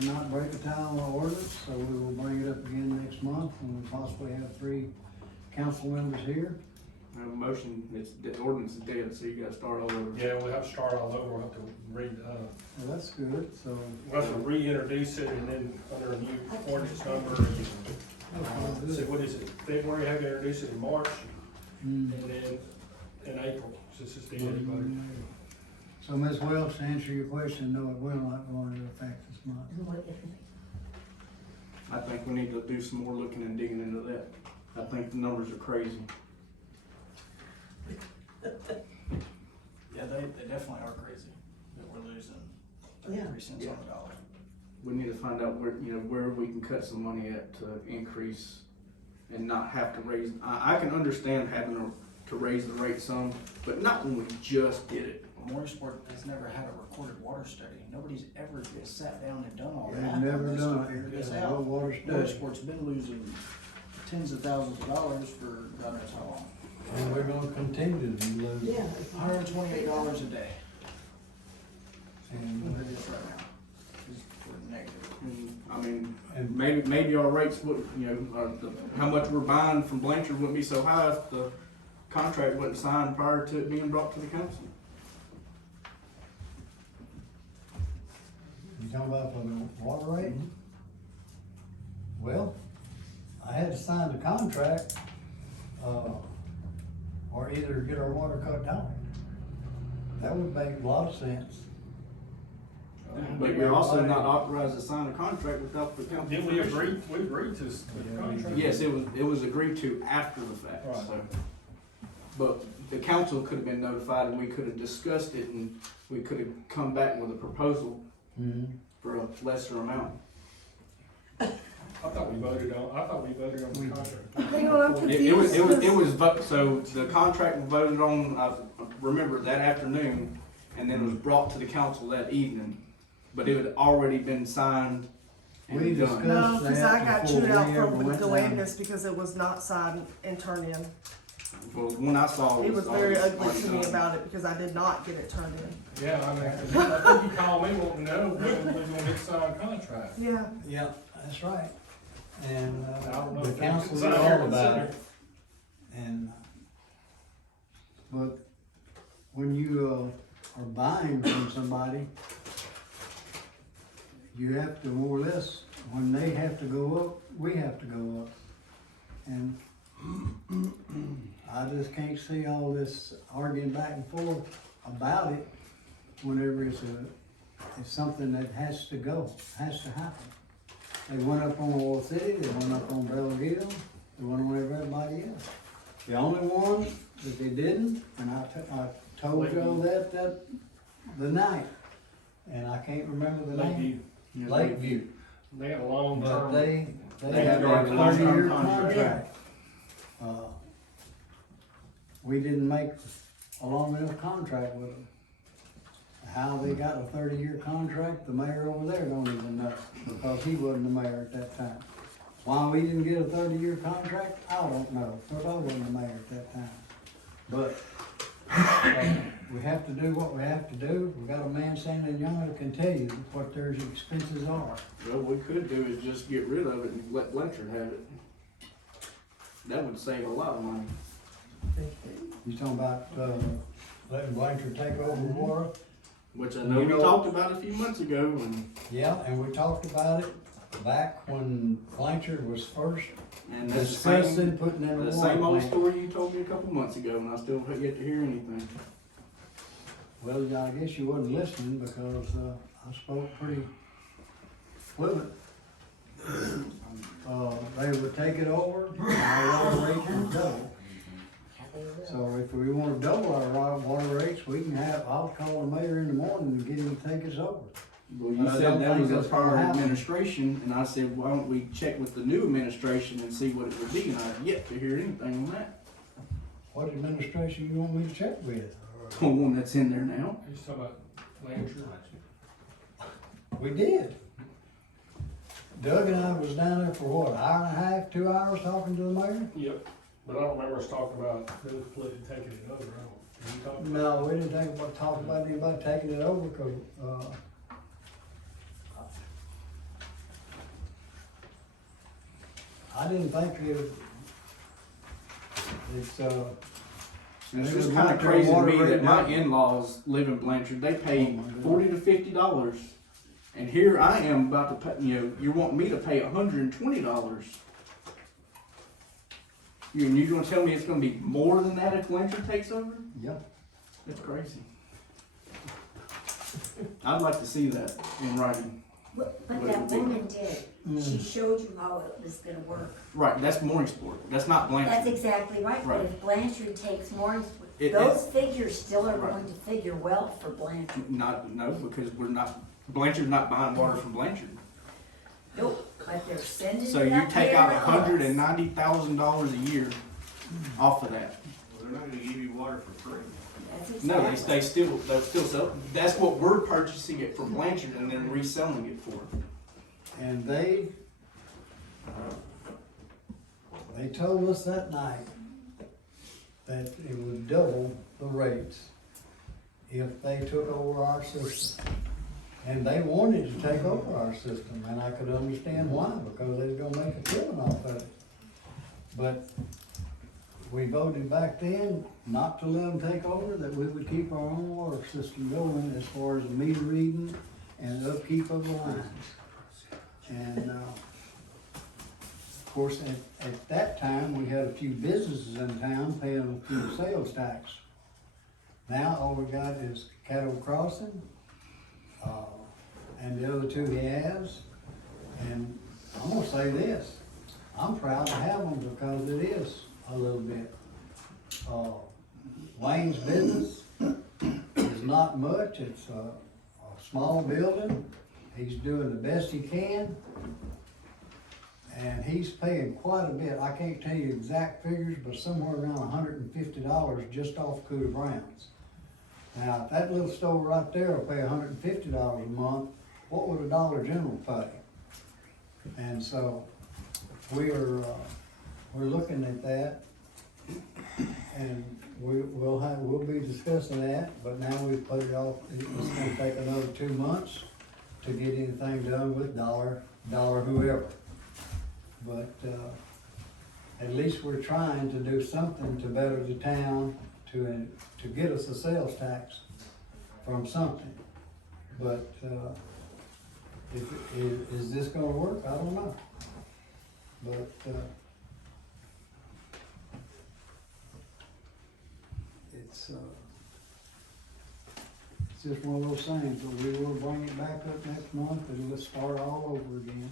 cannot break a tie on our ordinance, so we will bring it up again next month, and we possibly have 3 council members here. I have a motion, the ordinance is dead, so you gotta start all over. Yeah, we'll have to start all over, we'll have to Well, that's good, so. we'll have to reintroduce it and then under a new ordinance number. And so what is it, February, have to introduce it in March, Mm. and then in April, since it's the end of the budget. So Ms. Welch, to answer your question, no, it will not go into effect this month. I think we need to do some more looking and digging into that. I think the numbers are crazy. Yeah, they definitely are crazy, that we're losing 33 cents on the dollar. We need to find out where we can cut some money at to increase and not have to raise. I can understand having to raise the rate some, but not when we just did it. Mooringsport has never had a recorded water study. Nobody's ever just sat down and done all They've that. never This done stuff it. figured this Yeah, out. no water study. Mooringsport's been losing tens of thousands of dollars for God knows how long. And we're gonna continue to lose. $128 a day. And What it is right now. Is we're negative. And maybe our rates would, how much we're buying from Blanchard wouldn't be so high if the contract wasn't signed prior to it being brought to the council. you talking about for the water rate? Well, I had to sign the contract, or either get our water cut down. That would make a lot of sense. But you're also not authorized to sign a contract without the council. Didn't we agree to the contract? Yes, it was agreed to after the fact, Right. so. But the council could have been notified and we could have discussed it and we could have come back with a proposal for a lesser amount. I thought we voted on the contract. Hang on, I'm It was, confused. so the contract was voted on, I remember that afternoon, and then it was brought to the council that evening. But it had already been signed We and discussed- done. No, cause I got before chewed out we for ever went delaying down. this because it was not signed and turned in. Well, when I saw It it was was very already ugly to me done. about it because I did not get it turned in. Yeah, I think you called me wanting to know when we gonna get signed contract. Yeah, Yeah, that's right. And, I don't know the if council it's is out here all about considered. it. And, but when you, are buying from somebody, you have to more or less, when they have to go up, we have to go up. And I just can't see all this arguing back and forth about it whenever it's something that has to go, has to happen. They went up on Oil City, they went up on Bell Hill, they went on everybody else. The only one that they didn't, and I told y'all that the night, and I can't remember the name. Lakeview. They had a long But term. they They had had a a 30-year long-term contract. We didn't make a long enough contract with them. How they got a 30-year contract, the mayor over there don't even know, because he wasn't the mayor at that time. Why we didn't get a 30-year contract, I don't know, because I wasn't the mayor at that time. But, we have to do what we have to do. We got a man standing yonder that can tell you what their expenses are. Well, what we could do is just get rid of it and let Blanchard have it. That would save a lot of money. You talking about, letting Blanchard take over water. Which I know You we know- talked about a few months ago, and And we talked about it back when Blanchard was first that's the same, discussing putting in a the water same old plant. story you told me a couple months ago, and I still have yet to hear anything. Well, yeah, I guess you wasn't listening because, I spoke pretty fluent. They would take it over, our water rate would double. So if we wanna double our water rates, we can I'll call the mayor in the morning and get him to take us over. Well, you But I said don't that think was a that's gonna prior happen. administration, and I said, why don't we check with the new administration and see what it would be, and I've yet to hear anything on that. What administration you want me to check with? The one that's in there now. He's talking about Blanchard. We did. Doug and I was down there for what, an hour and a half, 2 hours talking to the mayor? Yep, but I don't remember us talking about Bill Clinton taking it over, I don't, did we talk about? No, we didn't talk about anybody taking it over, cause, I didn't think it's, And it's They just would kinda want their crazy to water me rate that my down. in-laws live in Blanchard, they pay Oh, my God. $40 to $50. And here I am about to pay, you're wanting me to pay $120. And you're gonna tell me it's gonna be more than that if Blanchard takes over? yep. That's crazy. I'd like to see that in writing. But What that would be- woman did, she showed you how it was gonna work. Right, that's Mooringsport, that's not That's Blanchard. exactly right, but Right. if Blanchard takes more, It- those figures still are Right. going to figure well for Blanchard. No, because Blanchard's not buying water from Blanchard. Nope, but they're sending it So you up take there out to us. $190,000 a year off of that. Well, they're not gonna give you water for free. That's No, exactly. they'll still sell, that's what we're purchasing it from Blanchard and then reselling it for. And they told us that night that it would double the rates if they took over our system. And they wanted to take over our system, and I could understand why, because they was gonna make a killing off of it. But we voted back then not to let them take over, that we would keep our own water system going as far as the meter reading and upkeep of the lines. And, of course, at that time, we had a few businesses in town paying a few sales tax. Now, all we got is Cattle Crossing, and the other two he has. And I'm gonna say this, I'm proud to have them because it is a little bit. Wayne's business is not much, it's a small building, he's doing the best he can. And he's paying quite a bit, I can't tell you exact figures, but somewhere around $150 just off Cooter Brown's. Now, if that little store right there will pay $150 a month, what would a Dollar General pay? And so, we're looking at that, and we'll be discussing that, but now we've put it off, it's gonna take another 2 months to get anything done with Dollar whoever. But, at least we're trying to do something to better the town, to get us a sales tax from something. But, is this gonna work? I don't know. But, it's just one of those things, but we will bring it back up next month and let's start all over again.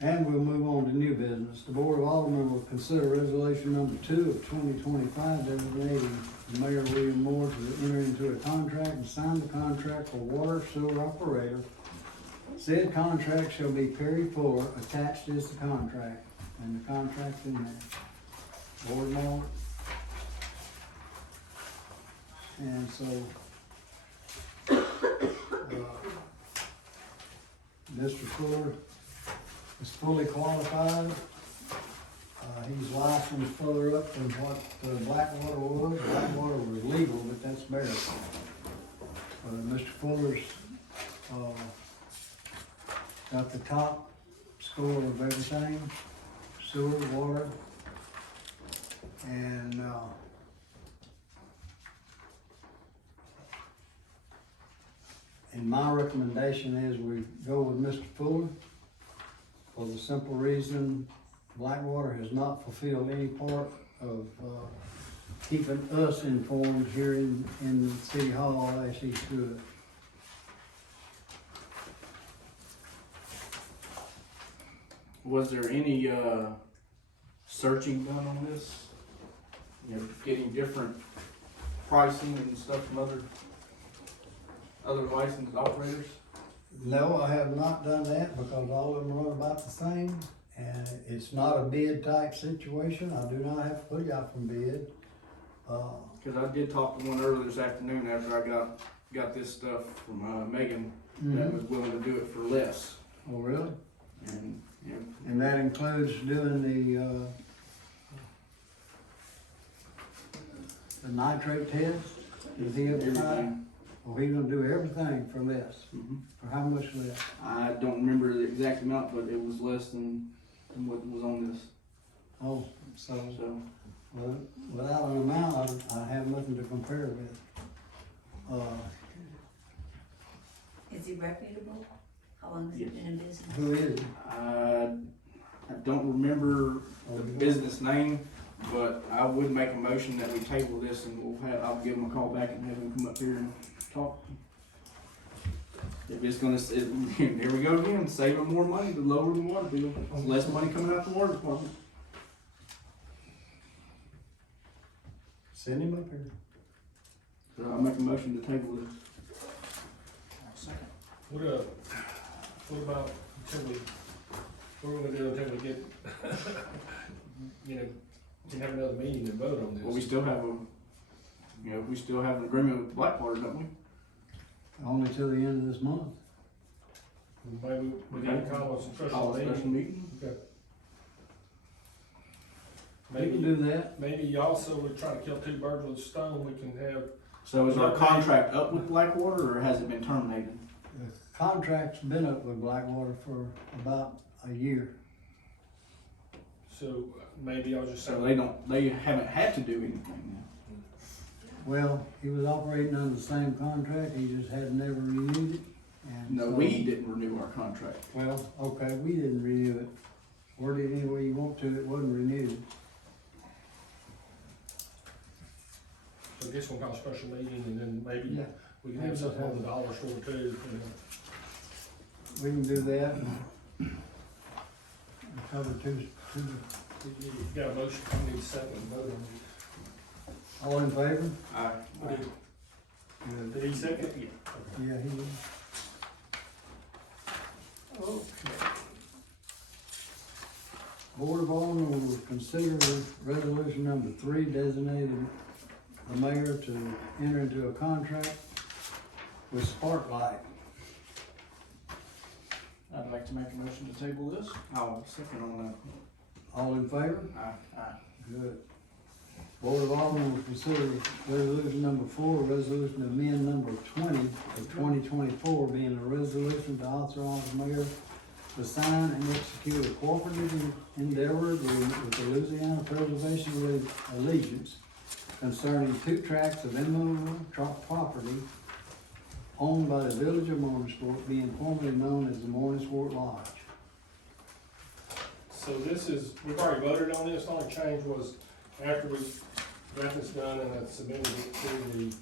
And we'll move on to new business. The Board of Aldermen will consider resolution number 2 of 2025 designating Mayor William Moore to enter into a contract and sign the contract for water sewer operator. Said contract shall be Perry Fuller, attached is the contract, and the contract's in there. Board Moore. And so, Mr. Fuller is fully qualified. He's licensed further up than what Blackwater was. Blackwater was legal, but that's buried. Mr. Fuller's, got the top score of everything, sewer, water, and, And my recommendation is we go with Mr. Fuller for the simple reason Blackwater has not fulfilled any part of, keeping us informed here in City Hall as he should. Was there any, searching done on this? You know, getting different pricing and stuff from other licensed operators? No, I have not done that because all of them run about the same, and it's not a bid type situation. I do not have to put it out from bid. Cause I did talk to one earlier this afternoon after I got this stuff from, Megan, that was willing to do it for less. Oh, really? And, you know, And that includes doing the nitrate test? Is he ever tried? everything. Well, he's gonna do everything for less. Mhm. For how much less? I don't remember the exact amount, but it was less than what was on this, Oh, so, so. well, without an amount, I have nothing to compare with. Is he reputable? How long has he been in business? Who is it? I don't remember the business name, but I would make a motion that we table this and I'll give him a call back and have him come up here and talk. If it's gonna, here we go again, saving more money to lower the water bill, It's less money coming out the water department. Send him up here. So I'll make a motion to table this. What about until we, what are we gonna do until we get, you know, can have another meeting and vote on this? Well, we still have we still have an agreement with Blackwater, don't we? Only till the end of this month. Maybe we need to call a special Call a special meeting. meeting. Okay. We can Maybe, do that. maybe also we're trying to kill two birds with a stone, we can have, So is our contract up with Blackwater or has it been terminated? The contract's been up with Blackwater for about a year. so maybe I'll just say. So they haven't had to do anything Well, he was operating under the same contract, he just had never renewed it. And now. No, so- we didn't renew our contract. Well, okay, we didn't renew it. Word it any way you want to, it wasn't renewed. So this one call a special meeting and then maybe Yeah. we can have something on the dollar store too, you know. We can do that. And cover two. You got a motion, we need a second and vote on it. All in favor? Did- Did he second? Yeah. Yeah, he did. Okay. Board of Alderman will consider resolution number 3 designating the mayor to enter into a contract with Sparklight. I'd like to make a motion to table this. I'll second on that. All in favor? Aye. Good. Board of Alderman will consider resolution number 4, resolution to amend number 20 of 2024, being a resolution to authorize the mayor to sign and execute a cooperative endeavor agreement with the Louisiana Preservation Allegiance concerning 2 tracts of immovable property owned by the village of Mooringsport, being formerly known as the Mooringsport Lodge. So this is, we've already voted on this, the only change was after we got this done and I submitted it to the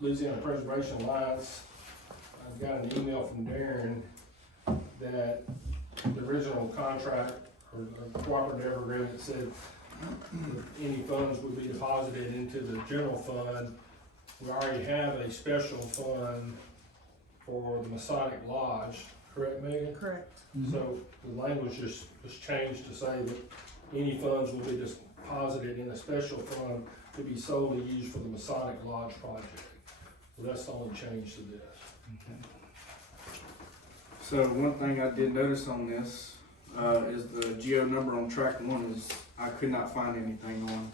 Louisiana Preservation Alliance, I've got an email from Darren that the original contract or cooperative agreement said any funds would be deposited into the general fund. We already have a special fund for the Masonic Lodge, correct, Megan? Correct. So the language just was changed to say that any funds will be deposited in a special fund to be solely used for the Masonic Lodge project. So that's the only change to this. So one thing I did notice on this, is the GO number on track 1 is, I could not find anything on.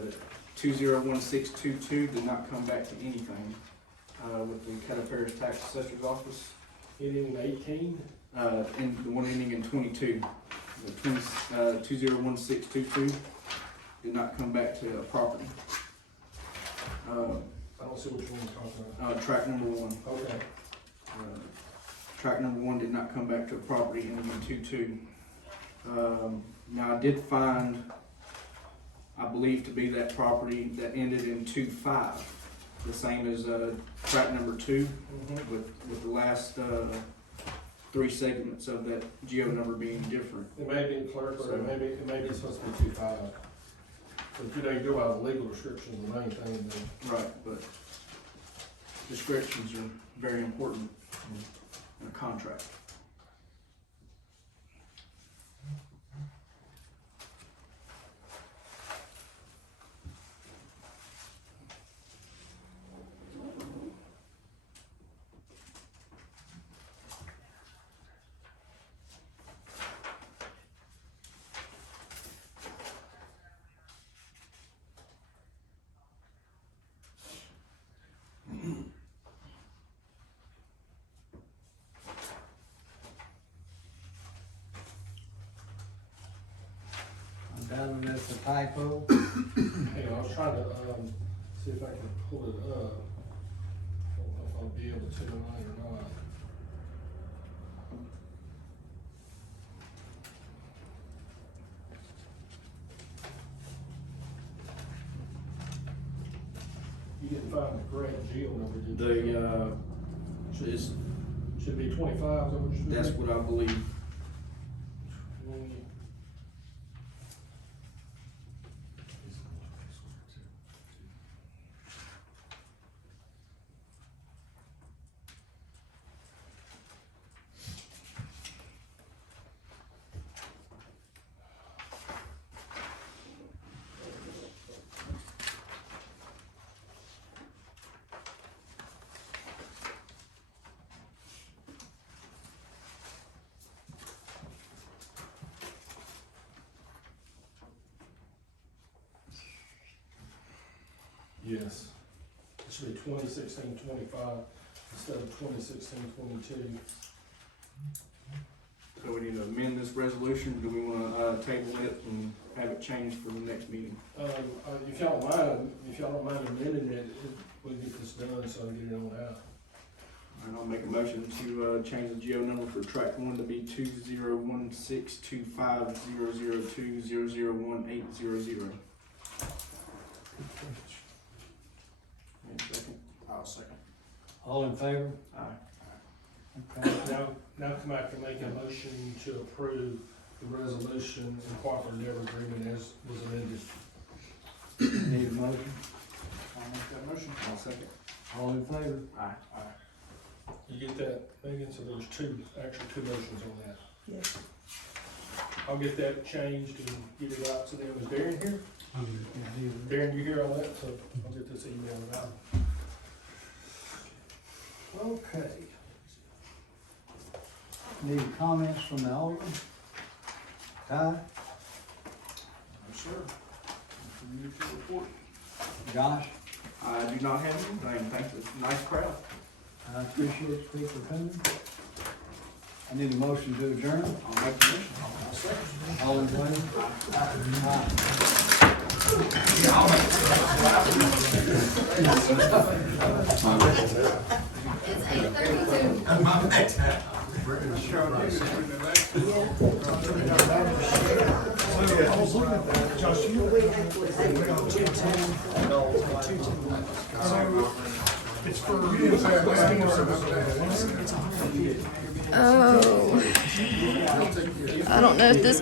The 201622 did not come back to anything, with the Caddo Parish Tax Assessor's Office. Ending in 18, And the one ending in 22, the 201622 did not come back to a property. I don't see which one you're talking about. Track number 1. Okay. Track number 1 did not come back to the property ending in 2-2. Now I did find, I believe to be that property that ended in 2-5, the same as track number 2, with the last 3 segments of that geo number being different. It may be clerk, or it may be supposed to be 2-5. So if you don't go out the legal description of the main thing, then. Right, but descriptions are very important in a contract. I'm down that's a typo. Hang on, I was trying to, see if I can pull it up. I don't know if I'll be able to tonight or not. You didn't find the correct geo number, did you? It's, Should be 25, is that what it should be? that's what I believe. 20. Yes. It should be 2016-25 instead of 2016-22. So we need to amend this resolution, do we wanna, table it and have it changed for the next meeting? If y'all don't mind amending it, we get this done so I get it on out. And I'll make a motion to, change the geo number for track 1 to be 20162500200180. Any second? I'll second. All in favor? Aye. Okay. Now come back and make a motion to approve the resolution and cooperative endeavor agreement as was amended. Need a motion? I'll make that motion. I'll second. All in favor? Aye. You get that, Megan? So there's two motions on that. Yes. I'll get that changed and get it out to them. Is Darren here? Darren, you hear all that? So I'll get this emailed out. Okay. Need comments from the alderman? Ty? No, sir. Nothing new to report. Josh? I do not have anything, thanks, it's a nice crowd. I appreciate people coming. I need a motion to adjourn. I'll make the motion. All in favor? It's 8:32. Oh. I don't know if this